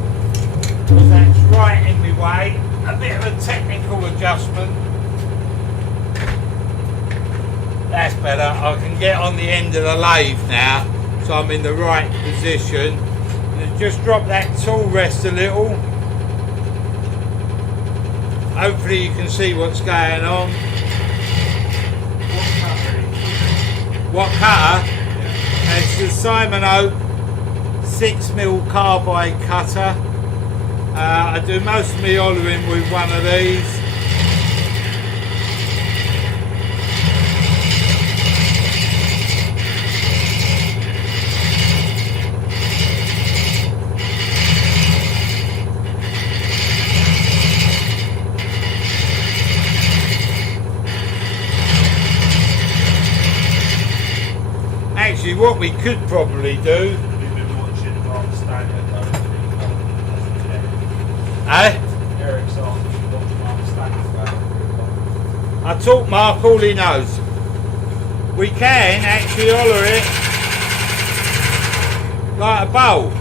That's right in my way. A bit of a technical adjustment. That's better. I can get on the end of the lathe now, so I'm in the right position. Just drop that tool rest a little. Hopefully you can see what's going on. What cutter? It's the Simon Oak 6mm carbide cutter. I do most of my hollowing with one of these. Actually, what we could probably do. We've been watching Mark Stanley. Eric's on. Watch Mark Stanley. I taught Mark all he knows. We can actually holler it like a bowl.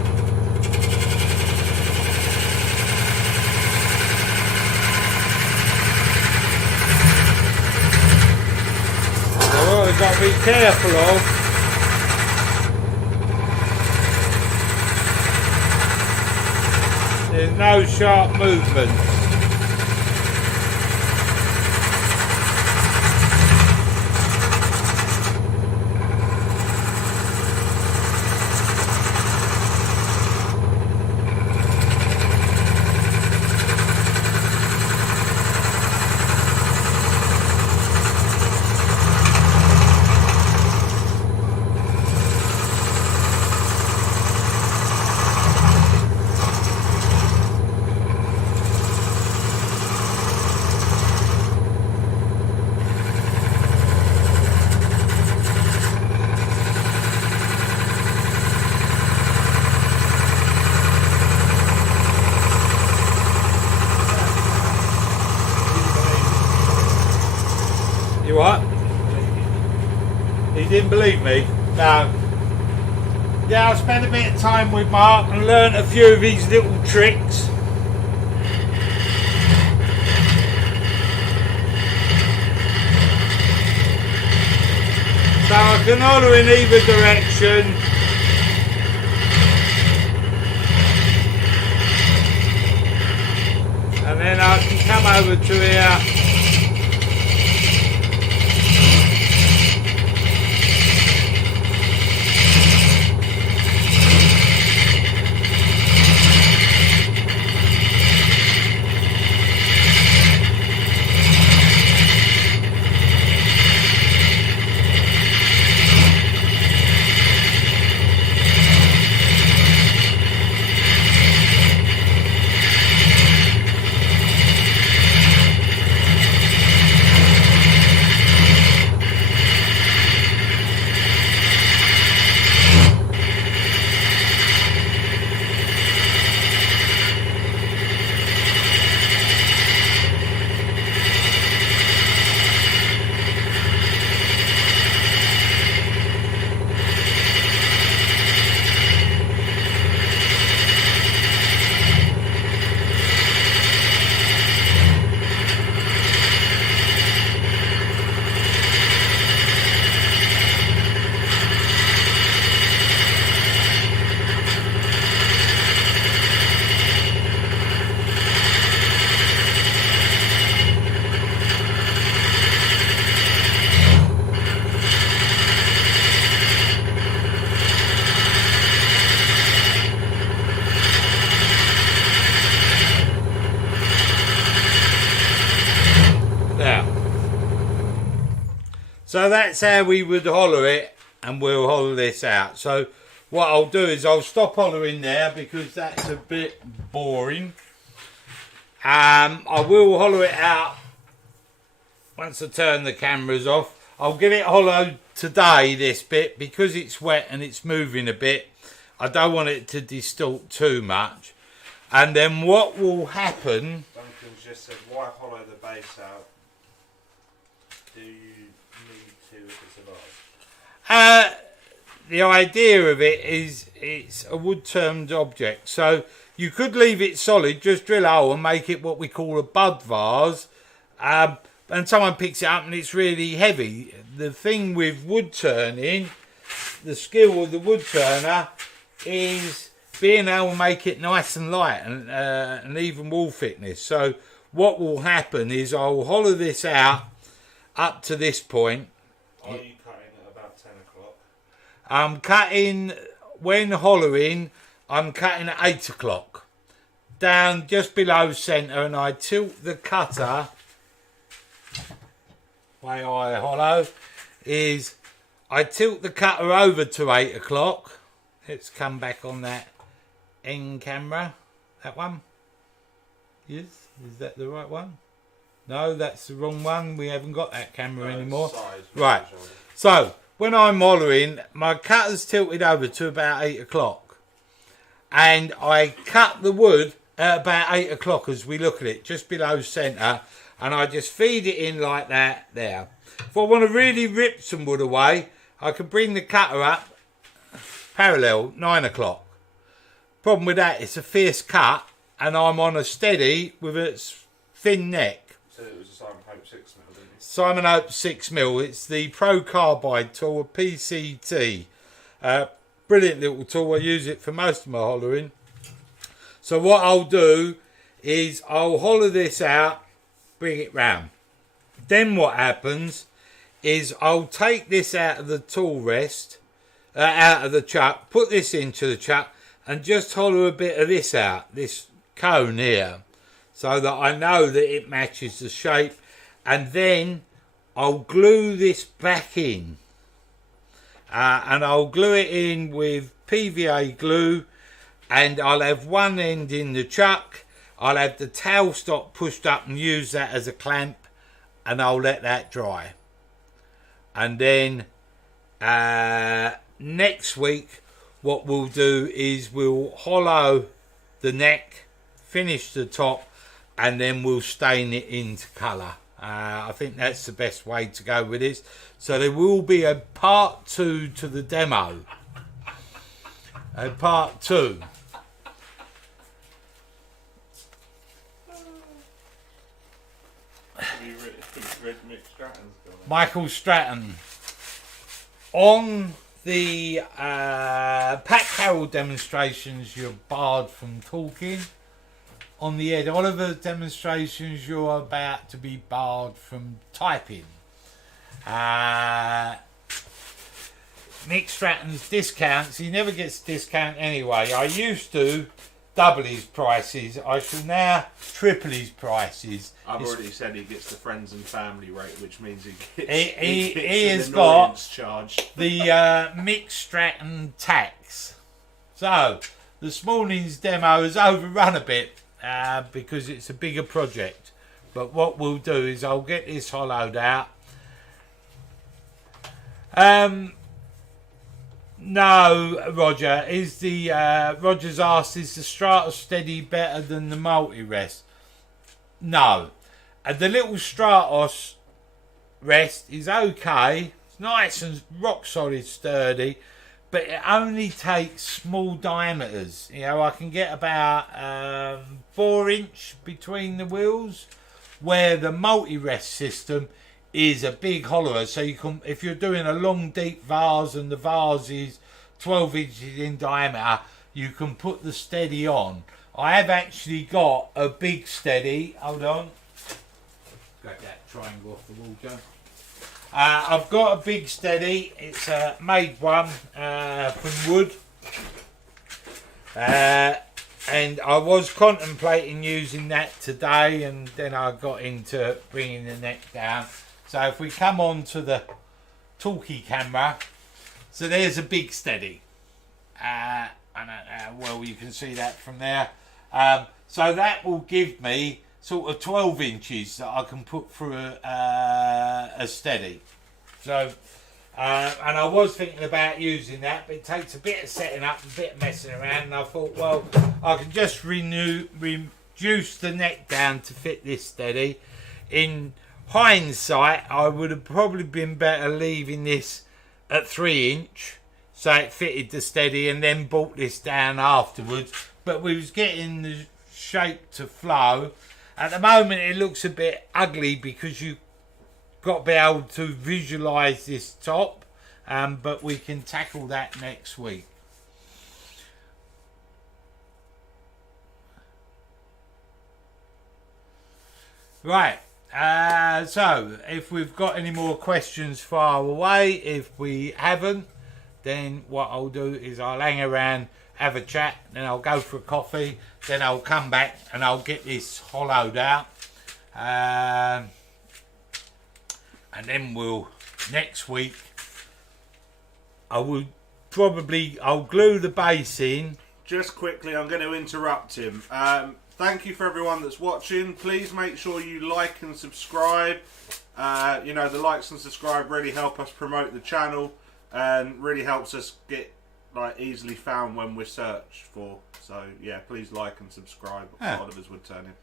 So what we've got to be careful of, there's no sharp movement. You what? He didn't believe me? No. Yeah, I spent a bit of time with Mark and learnt a few of his little tricks. So I can holler in either direction. And then I can come over to here. So that's how we would holler it, and we'll holler this out. So what I'll do is I'll stop hollering there because that's a bit boring. I will holler it out once I turn the cameras off. I'll get it hollowed today, this bit, because it's wet and it's moving a bit. I don't want it to distort too much. And then what will happen... Duncan's just said, why hollow the base out? do you need to if it's a vase? The idea of it is it's a wood-turned object, so you could leave it solid, just drill a hole and make it what we call a bud vase, and someone picks it up and it's really heavy. The thing with wood turning, the skill of the wood turner is being able to make it nice and light and an even wall thickness. So what will happen is I'll hollow this out up to this point. Are you cutting at about 10 o'clock? I'm cutting, when hollowing, I'm cutting at 8 o'clock. Down just below centre, and I tilt the cutter, way I hollow, is I tilt the cutter over to 8 o'clock. Let's come back on that end camera. That one? Yes? Is that the right one? No, that's the wrong one. We haven't got that camera anymore. Right. So, when I'm hollowing, my cutter's tilted over to about 8 o'clock. And I cut the wood at about 8 o'clock as we look at it, just below centre. And I just feed it in like that there. If I want to really rip some wood away, I can bring the cutter up parallel, 9 o'clock. Problem with that, it's a fierce cut, and I'm on a steady with its thin neck. So it was a Simon Hope 6mm, didn't you? Simon Hope 6mm. It's the Pro Carbide tool, a PCT. Brilliant little tool. I use it for most of my hollowing. So what I'll do is I'll hollow this out, bring it round. Then what happens is I'll take this out of the tool rest, out of the chuck, put this into the chuck, and just hollow a bit of this out, this cone here, so that I know that it matches the shape. And then I'll glue this back in, and I'll glue it in with PVA glue, and I'll have one end in the chuck. I'll have the tailstock pushed up and use that as a clamp, and I'll let that dry. And then next week what we'll do is we'll hollow the neck, finish the top, and then we'll stain it into colour. I think that's the best way to go with this. So there will be a part 2 to the demo. A part 2. Michael Stratton. On the Pat Carroll demonstrations, you're barred from talking. On the Ed Oliver demonstrations, you're about to be barred from typing. Nick Stratton's discounts, he never gets a discount anyway. I used to double his prices. I shall now triple his prices. I've already said he gets the friends and family rate, which means he gets he has an got annoyance charge. the Mick Stratton tax. So this morning's demo has overrun a bit because it's a bigger project. But what we'll do is I'll get this hollowed out. No, Roger. Roger's asked, is the Stratos Steady better than the multi-rest? No. The little Stratos rest is okay. It's nice and rock solid, sturdy, but it only takes small diameters. You know, I can get about 4 inch between the wheels, where the multi-rest system is a big hollower. So you can, if you're doing a long deep vase and the vase is 12 inches in diameter, you can put the steady on. I have actually got a big steady. Hold on. Got that triangle off the wall, Joe. I've got a big steady. It's a made one from wood. And I was contemplating using that today, and then I got into bringing the neck down. So if we come on to the talkie camera, so there's a big steady. I don't know, well, you can see that from there. So that will give me sort of 12 inches that I can put through a steady. So, and I was thinking about using that, but it takes a bit of setting up, a bit of messing around, and I thought, well, I can just reduce the neck down to fit this steady in hindsight, I would have probably been better leaving this at 3" so it fitted the steady, and then brought this down afterwards. But we was getting the shape to flow. At the moment it looks a bit ugly because you've got to be able to visualise this top, but we can tackle that next week. Right, so if we've got any more questions, far away. If we haven't, then what I'll do is I'll hang around, have a chat, then I'll go for a coffee, then I'll come back and I'll get this hollowed out, and then next week I'll glue the base in. Just quickly, I'm going to interrupt him. Thank you for everyone that's watching. Please make sure you like and subscribe. The likes and subscribe really help us promote the channel and really helps us get easily found when we're searched for. So yeah, please like and subscribe. Oliver's Woodturning.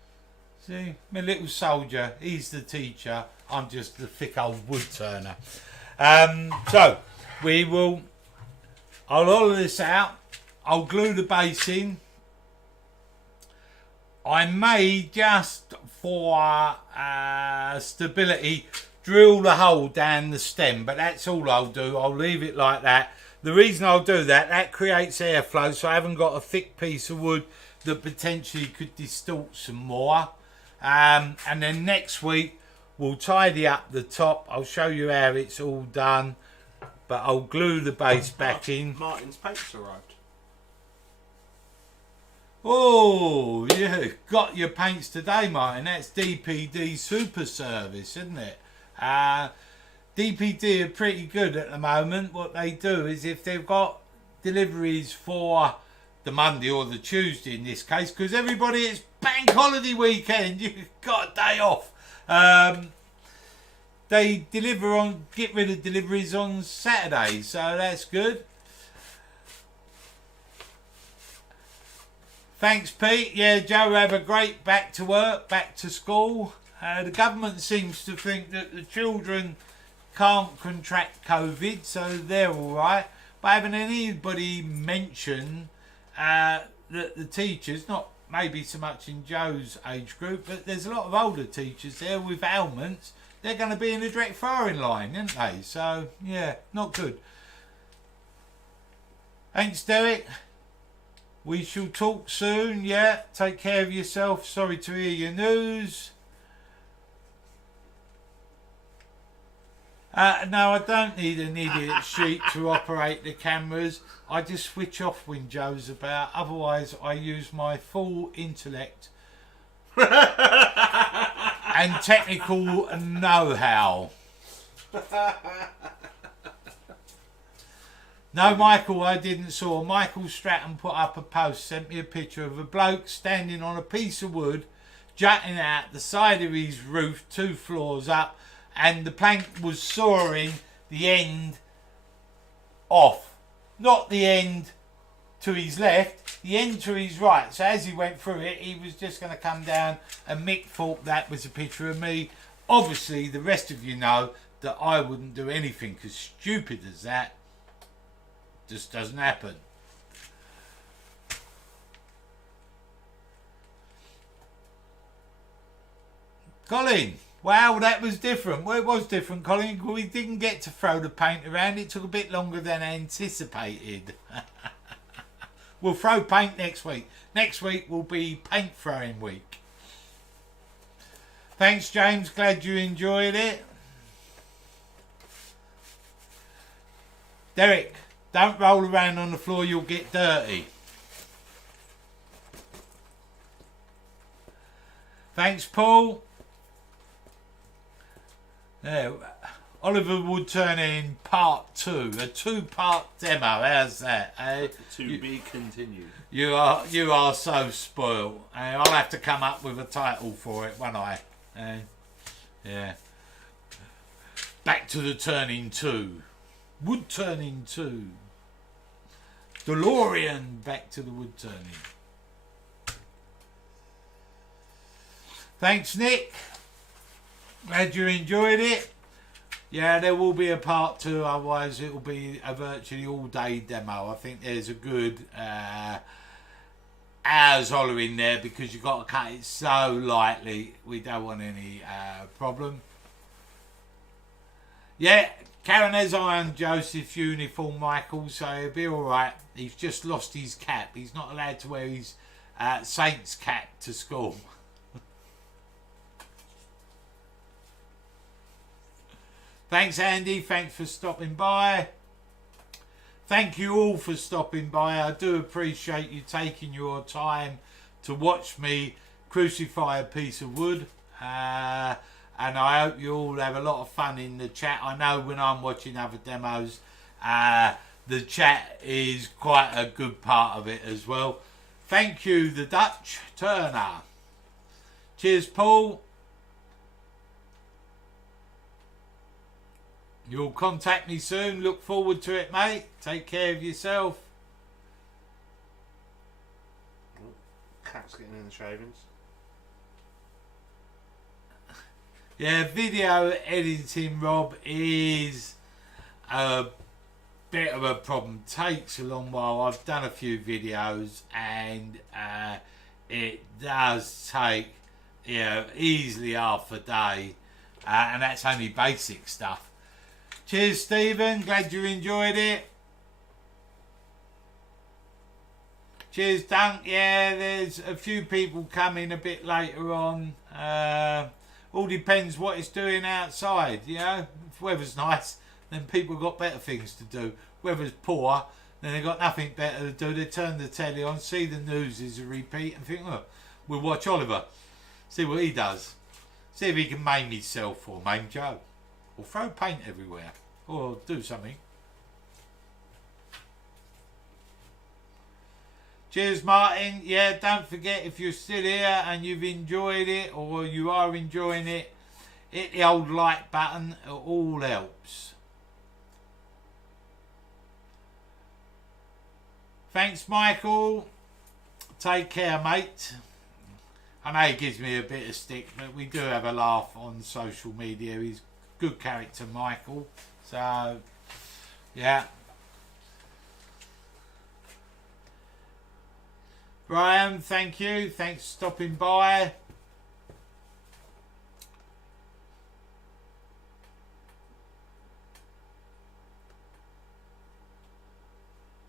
See, my little soldier, he's the teacher. I'm just the thick old wood turner. So I'll hollow this out. I'll glue the base in. I may, just for stability, drill the hole down the stem, but that's all I'll do. I'll leave it like that. The reason I'll do that creates airflow, so I haven't got a thick piece of wood that potentially could distort some more. And then next week we'll tidy up the top. I'll show you how it's all done, but I'll glue the base back in. Martin's paint's arrived. Oh, you got your paints today, Martin. That's DPD Super Service, isn't it? DPD are pretty good at the moment. What they do is, if they've got deliveries for the Monday or the Tuesday in this case, because everybody, it's bank holiday weekend, you've got a day off. They get rid of deliveries on Saturday, so that's good. Thanks, Pete. Yeah, Joe, have a great back to work, back to school. The government seems to think that the children can't contract COVID, so they're all right. But haven't anybody mentioned that the teachers, not maybe so much in Joe's age group, but there's a lot of older teachers there with ailments. They're going to be in the direct firing line, aren't they? So, yeah, not good. Thanks, Derek. We shall talk soon, yeah. Take care of yourself. Sorry to hear your news. No, I don't need an idiot sheet to operate the cameras. I just switch off when Joe's about. Otherwise, I use my full intellect and technical know-how. No, Michael, I didn't saw. Michael Stratton put up a post, sent me a picture of a bloke standing on a piece of wood, jutting out the side of his roof 2 floors up, and the plank was sawing the end off. Not the end to his left, the end to his right. So as he went through it, he was just going to come down, and Mick thought that was a picture of me. Obviously, the rest of you know that I wouldn't do anything as stupid as that. Just doesn't happen. Colin, wow, that was different. Well, it was different, Colin. We didn't get to throw the paint around. It took a bit longer than anticipated. We'll throw paint next week. Next week will be paint throwing week. Thanks, James. Glad you enjoyed it. Derek, don't roll around on the floor, you'll get dirty. Thanks, Paul. There, Oliver Woodturning part 2, a 2-part demo. How's that? To be continued. You are so spoiled. I'll have to come up with a title for it, won't I? Yeah. Back to the Turning 2. Woodturning 2. DeLorean back to the woodturning. Thanks, Nick. Glad you enjoyed it. Yeah, there will be a part 2, otherwise it will be a virtually all-day demo. I think there's a good hours holler in there because you've got to cut it so lightly. We don't want any problem. Yeah, Karen has ironed Joseph's uniform, Michael, so he'll be alright. He's just lost his cap. He's not allowed to wear his Saints cap to school. Thanks, Andy. Thanks for stopping by. Thank you all for stopping by. I do appreciate you taking your time to watch me crucify a piece of wood. And I hope you all have a lot of fun in the chat. I know when I'm watching other demos, the chat is quite a good part of it as well. Thank you, the Dutch Turner. Cheers, Paul. You'll contact me soon. Look forward to it, mate. Take care of yourself. Cat's getting in the shavings. Yeah, video editing, Rob, is a bit of a problem. Takes a long while. I've done a few videos and it does take, you know, easily half a day. And that's only basic stuff. Cheers, Stephen. Glad you enjoyed it. Cheers, Dunk. Yeah, there's a few people coming a bit later on. All depends what it's doing outside, you know. If weather's nice, then people got better things to do. Weather's poor, then they've got nothing better to do. They turn the telly on, see the news is a repeat, and think, oh, we'll watch Oliver. See what he does. See if he can maim himself or maim Joe. Or throw paint everywhere. Or do something. Cheers, Martin. Yeah, don't forget, if you're still here and you've enjoyed it or you are enjoying it, hit the old like button. It all helps. Thanks, Michael. Take care, mate. I know he gives me a bit of stick, but we do have a laugh on social media. He's good character, Michael. So, yeah. Brian, thank you. Thanks for stopping by.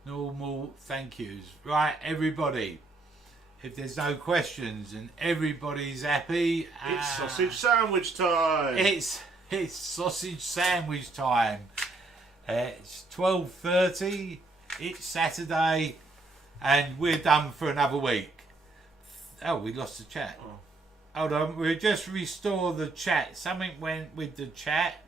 Normal thank yous. Right, everybody. If there's no questions and everybody's happy, It's sausage sandwich time. It's sausage sandwich time. It's 12:30. It's Saturday, and we're done for another week. Oh, we lost the chat. Oh. Hold on, we'll just restore the chat. Something went with the chat.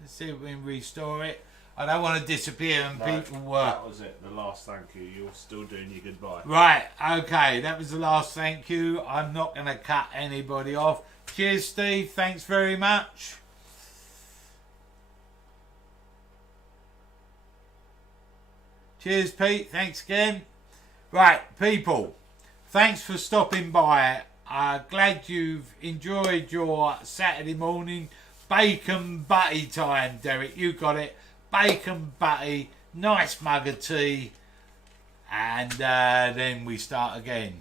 Let's see if we can restore it. I don't want to disappear and people were... That was it, the last thank you. You're still doing your goodbye. Right, okay, that was the last thank you. I'm not going to cut anybody off. Cheers, Steve. Thanks very much. Cheers, Pete. Thanks again. Right, people, thanks for stopping by. Glad you've enjoyed your Saturday morning. Bacon butty time, Derek. You got it. Bacon butty, nice mug of tea, and then we start again.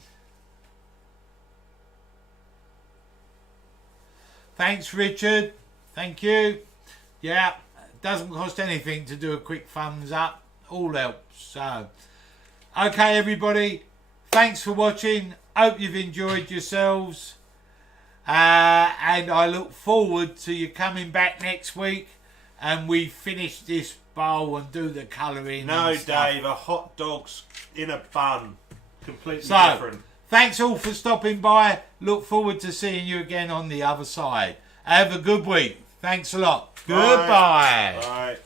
Thanks, Richard. Thank you. Yeah, doesn't cost anything to do a quick thumbs up. All helps. So, okay, everybody. Thanks for watching. Hope you've enjoyed yourselves. And I look forward to you coming back next week and we finish this bowl and do the colouring. No, and stuff. Dave, a hot dog's in a bun. Completely So, different. thanks all for stopping by. Look forward to seeing you again on the other side. Have a good week. Thanks a lot. Goodbye. Bye.